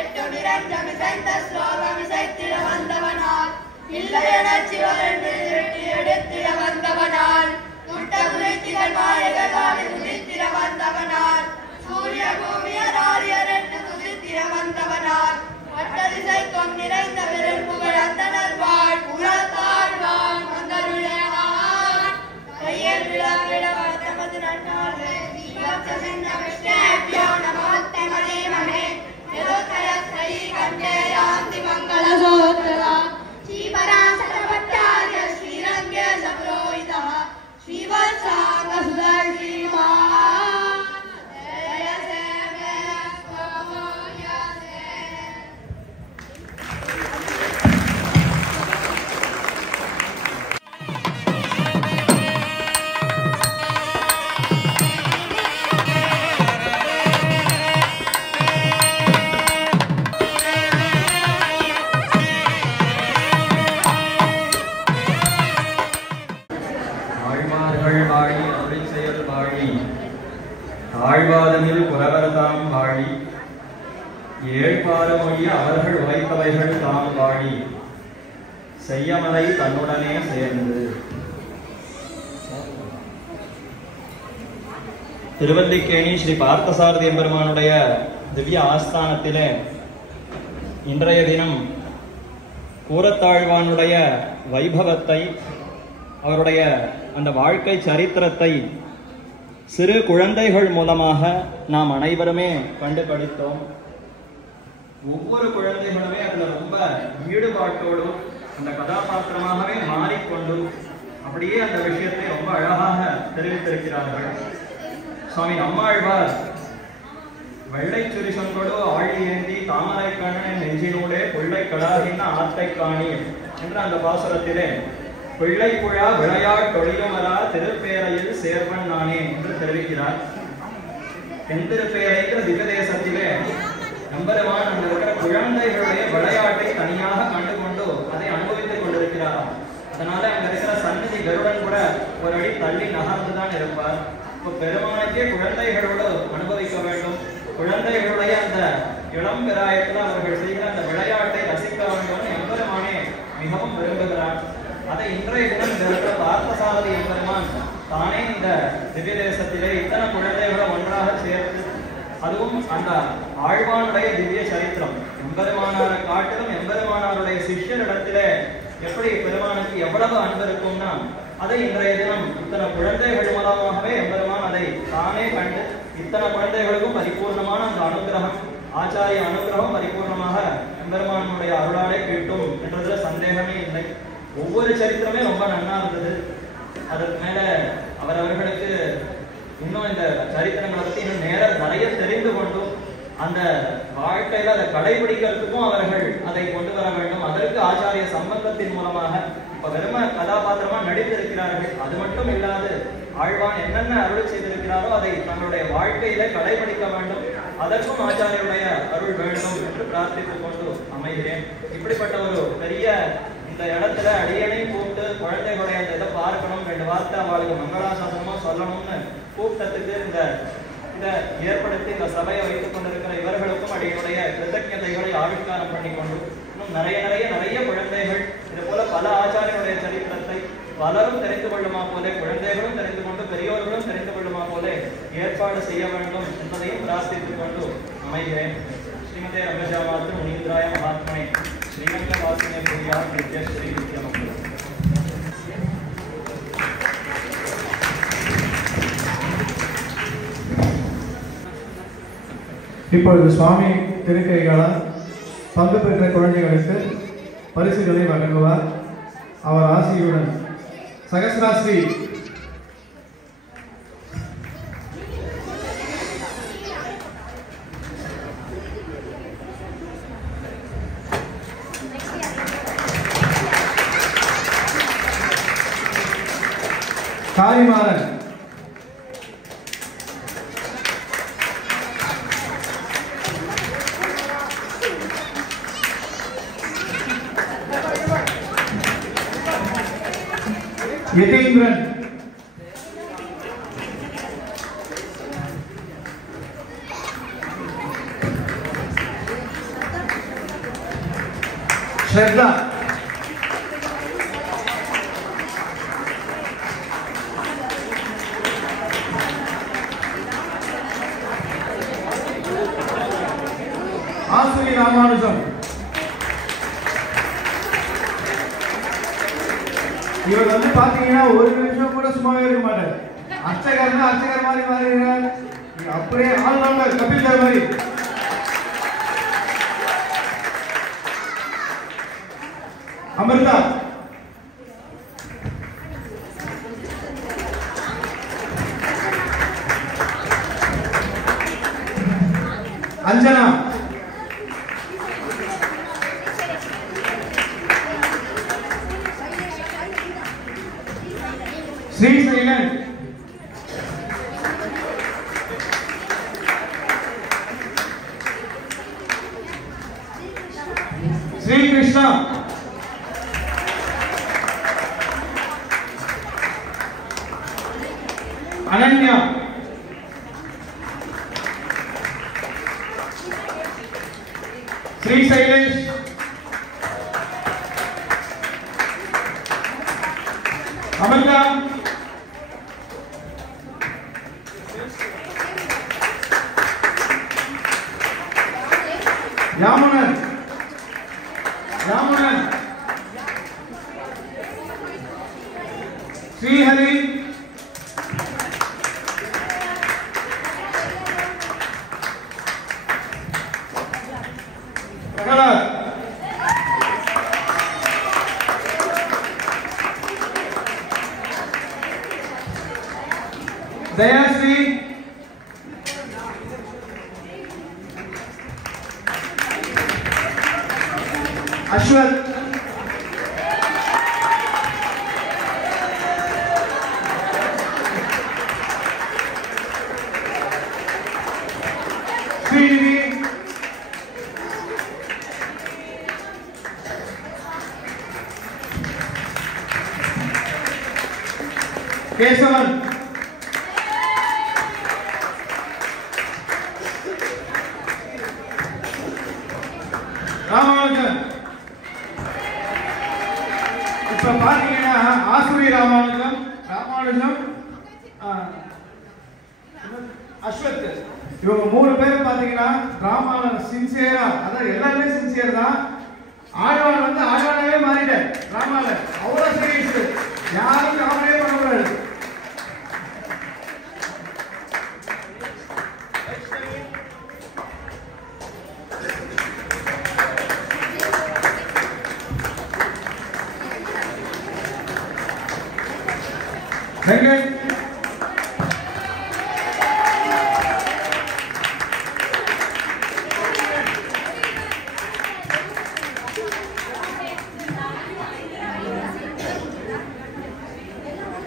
எட்டு நிரஞ்சம் இசைந்த ஸ்லோகம் இசைத்திட வந்தவனால் இல்லையென சிவரென்று திருட்டி எடுத்திட வந்தவனால் முட்ட உரைத்திகள் மாளிகைகாடி உதித்திட வந்தவனால் சூரிய பூமியராரியர் என்று துதித்திட வந்தவனால் அட்டதிசைக்கும் நிறைந்த விரல் புகழ் அந்தனர் வாழ் புறத்தாழ்வான் வந்தருளான் கையில் விழாவிட வந்தமது நன்னாளே சிவச்சசிந்த விஷ்ணேபியோ நமோஸ்தே மணி நிருத்தயஸ்ரீ கண்டே யாந்தி மங்கள சோத்ரா ஸ்ரீபராசரவட்டாரிய ஸ்ரீரங்கே சப்ரோஹிதः ஸ்ரீவத்சாங்க சுதர்ஷிமா ஆழ்வாதனில் புலவர்தாம் வாழி ஏழ்பாலமொழிய அவர்கள் உரைத்தவைகள் தாம் வாழி செய்யமலை தன்னுடனே சேர்ந்து. திருவல்லிக்கேணி ஸ்ரீ பார்த்தசாரதி எம்பெருமானுடைய திவ்ய ஆஸ்தானத்திலே இன்றைய தினம் கூரத்தாழ்வானுடைய வைபவத்தை, அவருடைய அந்த வாழ்க்கை சரித்திரத்தை சிறு குழந்தைகள் மூலமாக நாம் அனைவருமே கண்டு படித்தோம். ஒவ்வொரு குழந்தைகளுமே அதுல ரொம்ப ஈடுபாட்டோடும் அந்த கதாபாத்திரமாகவே மாறிக்கொண்டு அப்படியே அந்த விஷயத்தை ரொம்ப அழகாக தெரிவித்திருக்கிறார்கள். சுவாமி நம்மாழ்வார் வெள்ளை சுரிசங்கொடு ஆழி ஏந்தி தாமரை கண்ணன் நெஞ்சினூடே கொள்ளை கடாகின ஆத்தை காணீர் என்ற அந்த பாசுரத்திலே பிள்ளை புழா விளையாட்டொழிலுமரா திருப்பேரையில் சேர்வன் நானே என்று தெரிவிக்கிறார். தென்திருப்பேரைங்கிற திவ்யதேசத்திலே நம்பருமான அங்க இருக்கிற குழந்தைகளுடைய விளையாட்டை தனியாக கண்டுகொண்டு அதை அனுபவித்துக் கொண்டிருக்கிறார். அதனால அங்க இருக்கிற சன்னதி கருடன் கூட ஒரு அடி தள்ளி நகர்ந்துதான் இருப்பார். இப்போ பெருமானுக்கே குழந்தைகளோடு அனுபவிக்க வேண்டும், குழந்தைகளுடைய அந்த இளம் பிராயத்தில் அவர்கள் செய்கிற அந்த விளையாட்டை ரசிக்க வேண்டும் எம்பெருமானே மிகவும் விரும்புகிறார். அதை இன்றைய தினம் இந்த பார்த்தசாரதி எம்பெருமான் தானே இந்த திவ்ய தேசத்திலே இத்தனை குழந்தைகளை ஒன்றாக சேர்த்து, அதுவும் அந்த ஆழ்வானுடைய திவ்ய சரித்திரம் எம்பெருமானாரை காட்டிலும் எம்பெருமானாருடைய சிஷ்யரிடத்திலே எப்படி பெருமானுக்கு எவ்வளவு அன்பு இருக்கும்னா அதை இன்றைய தினம் இத்தனை குழந்தைகள் மூலமாகவே எம்பெருமான் அதை தானே கண்டு இத்தனை குழந்தைகளுக்கும் பரிபூர்ணமான அந்த அனுகிரகம், ஆச்சாரிய அனுகிரகம் பரிபூர்ணமாக எம்பெருமானுடைய அருளாலே கிட்டும் என்றதுல சந்தேகமே இல்லை. ஒவ்வொரு சரித்திரமே ரொம்ப நன்னா இருந்தது. அதற்கு மேல அவர்களுக்கு இன்னும் இந்த சரித்திரங்களை பத்தி இன்னும் நிறைய தெரிந்து கொண்டும் அந்த வாழ்க்கையில அதை கடைபிடிக்கிறதுக்கும் அவர்கள் அதை கொண்டு வர வேண்டும். அதற்கு ஆச்சாரிய சம்பந்தத்தின் மூலமாக இப்ப வெறும கதாபாத்திரமா நடித்திருக்கிறார்கள். அது மட்டும் இல்லாது ஆழ்வான் என்னென்ன அருள் செய்திருக்கிறாரோ அதை தங்களுடைய வாழ்க்கையில கடைபிடிக்க வேண்டும். அதற்கும் ஆச்சாரியருடைய அருள் வேண்டும் என்று பிரார்த்தித்துக் கொண்டு அமைகிறேன். இப்படிப்பட்ட ஒரு பெரிய இந்த இடத்துல அடியனை கூப்பிட்டு குழந்தைகளுடைய அந்த இதை பார்க்கணும், 2 வார்த்தை அவளுக்கு மங்களாசாசனமா சொல்லணும்னு கூப்பிட்டதுக்கு இதை ஏற்படுத்தி இந்த சபையை வைத்துக் கொண்டிருக்கிற இவர்களுக்கும் அடியனுடைய கிருத்தஜதைகளை ஆவிஷ்காரம் பண்ணி கொண்டு இன்னும் நிறைய குழந்தைகள் இது போல பல ஆச்சாரியனுடைய சரித்திரத்தை பலரும் தெரிந்து கொள்ளுமா போல, குழந்தைகளும் தெரிந்து கொண்டு பெரியோர்களும் தெரிந்து கொள்ளுமா போல ஏற்பாடு செய்ய வேண்டும் என்பதையும் பிரார்த்தித்துக் கொண்டு அமைகிறேன். ஸ்ரீமதே ரமேஷாமாத்து முனீந்திராய மகாத்மனே ஸ்ரீரங்க வாசினே பூயா வித்யா ஸ்ரீ வித்யா மங்களம். இப்பொழுது சுவாமி திருக்கைகளால் பங்கு பெற்ற குழந்தைகளுக்கு பரிசுகளை வழங்குவார். அவர் ஆசியுடன் சகஸ்ராஸ்ரீ காரிமாறன், யதீந்திரன், ஸ்ரத்தா, ஆசுரி ராமானுஜம். இவர் வந்து பாத்தீங்கன்னா ஒரு நிமிஷம் கூட சும்மாவே இருக்க மாட்டார். அர்ச்சகர்னா அர்ச்சகர் மாதிரி மாறிடுறார். அப்படியே ஆல்ரவுண்டர் கபில் தேவ் மாதிரி. அமிர்தா, அஞ்சனா, ஸ்ரீசைலன், ஸ்ரீகிருஷ்ணா, அனன்யா, ஸ்ரீசைலேஷ், அமர்தா, யாமுனன், யாமுனன், ஸ்ரீஹரி, பிரகலாத், தயாஸ்ரீ, அஸ்வத், ஸ்ரீநிதி, கேசவன், ராமானுஜன். இப்ப பாத்தீங்கன்னா ஆசுரி ராமானுஜம், ராமானுஜம், அஸ்வத், இவங்க 3 பேரும் பாத்தீங்கன்னா ராமானுஜன் சின்சியரா, அதாவது எல்லாருமே சின்சியர் தான். ஆழ்வான் வந்து ஆழ்வானாவே மாறிட்டார். ராமானுஜன் அவ்வளவு சீரியஸ், யாரும் காமெடியே பண்ணக்கூடாது. வெங்கட்,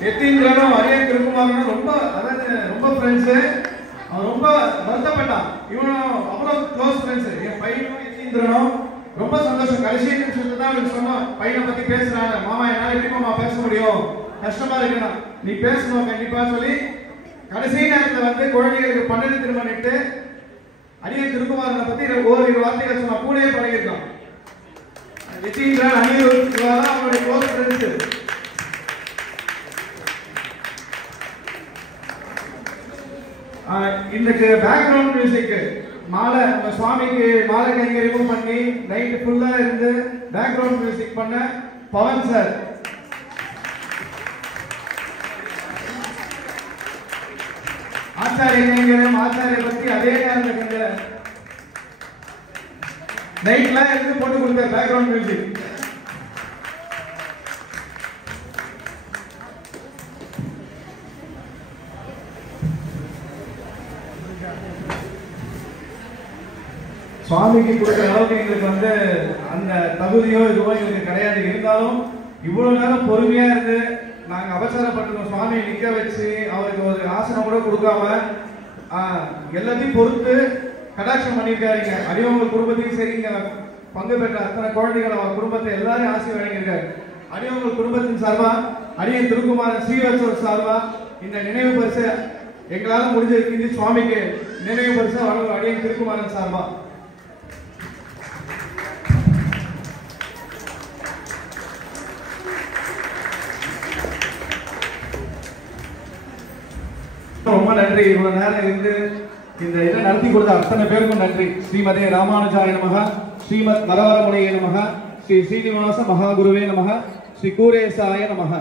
யதீந்திரனும் அரியன் திருக்குமாரனும் ரொம்ப ரொம்ப ஃப்ரெண்ட்ஸு. அவன் ரொம்ப வருத்தப்பட்டான். இவனும் அவ்வளோ க்ளோஸ் ஃப்ரெண்ட்ஸு. என் பையனும் யதீந்திரனும் ரொம்ப சந்தோஷம். கடைசி நிமிஷத்துல தான் அவனுக்கு சொன்னோம், பையனை பத்தி பேசுறாங்க. மாமா என்னால எப்படி மாமா பேச முடியும், கஷ்டமா இருக்கணும், நீ பேசணும் கண்டிப்பா சொல்லி கடைசி நேரத்தில் வந்து குழந்தைகளுக்கு 12 திருமணிட்டு அரியன் திருக்குமாரனை பத்தி ஓரிரு வார்த்தைகள் சொன்னா கூடயே பழகிருக்கான். யதீந்திரன் அரியன் அவனுடைய க்ளோஸ் ஃப்ரெண்ட்ஸு. இன்னைக்கு பேக்ரவுண்ட் மியூசிக் மாலை, நம்ம சுவாமிக்கு மாலை கைங்கரியம் பண்ணி நைட் ஃபுல்லா இருந்து பேக்ரவுண்ட் மியூசிக் பண்ண பவன் சார். ஆச்சாரிய கைங்கரியம், ஆச்சாரிய பத்தி அதே நேரத்தில் லைட்லாம் எடுத்து போட்டு கொடுத்த பேக்ரவுண்ட் மியூசிக். சுவாமிக்கு கொடுக்குற அளவுக்கு எங்களுக்கு வந்து அந்த தகுதியோ இதுவோ எங்களுக்கு கிடையாது. இருந்தாலும் இவ்வளவு நேரம் பொறுமையா இருந்து நாங்க அவசரப்பட்டிருக்கோம். சுவாமியை நிக்க வச்சு அவருக்கு ஒரு ஆசனம் கூட கொடுக்காம எல்லாத்தையும் பொறுத்து கடாட்சம் பண்ணியிருக்காருங்க. அடியவங்க குடும்பத்தையும் சரி, இங்க பங்கு பெற்ற அத்தனை குழந்தைகள் அவர் குடும்பத்தை எல்லாரும் ஆசை வழங்கியிருக்காரு. அடியவங்க குடும்பத்தின் சார்பா, அடியன் திருக்குமாரன் ஸ்ரீவத்சவர் சார்பா இந்த நினைவு பரிசு எங்களால் முடிஞ்சிருக்கு சுவாமிக்கு நினைவு பரிசு வழங்கும் அடியன் திருக்குமாரன் சார்பா. ரொம்ப நன்றி. இவ்வளவு நேரம் இருந்து இந்த இதை நடத்தி கொடுத்த அத்தனை பேருக்கும் நன்றி. ஸ்ரீமதே ராமானுஜாய நமக, ஸ்ரீமத் நரவரமுனையே நமக, ஸ்ரீ ஸ்ரீனிவாச மகாகுருவே நமக, ஸ்ரீ கூரேசாய நமக.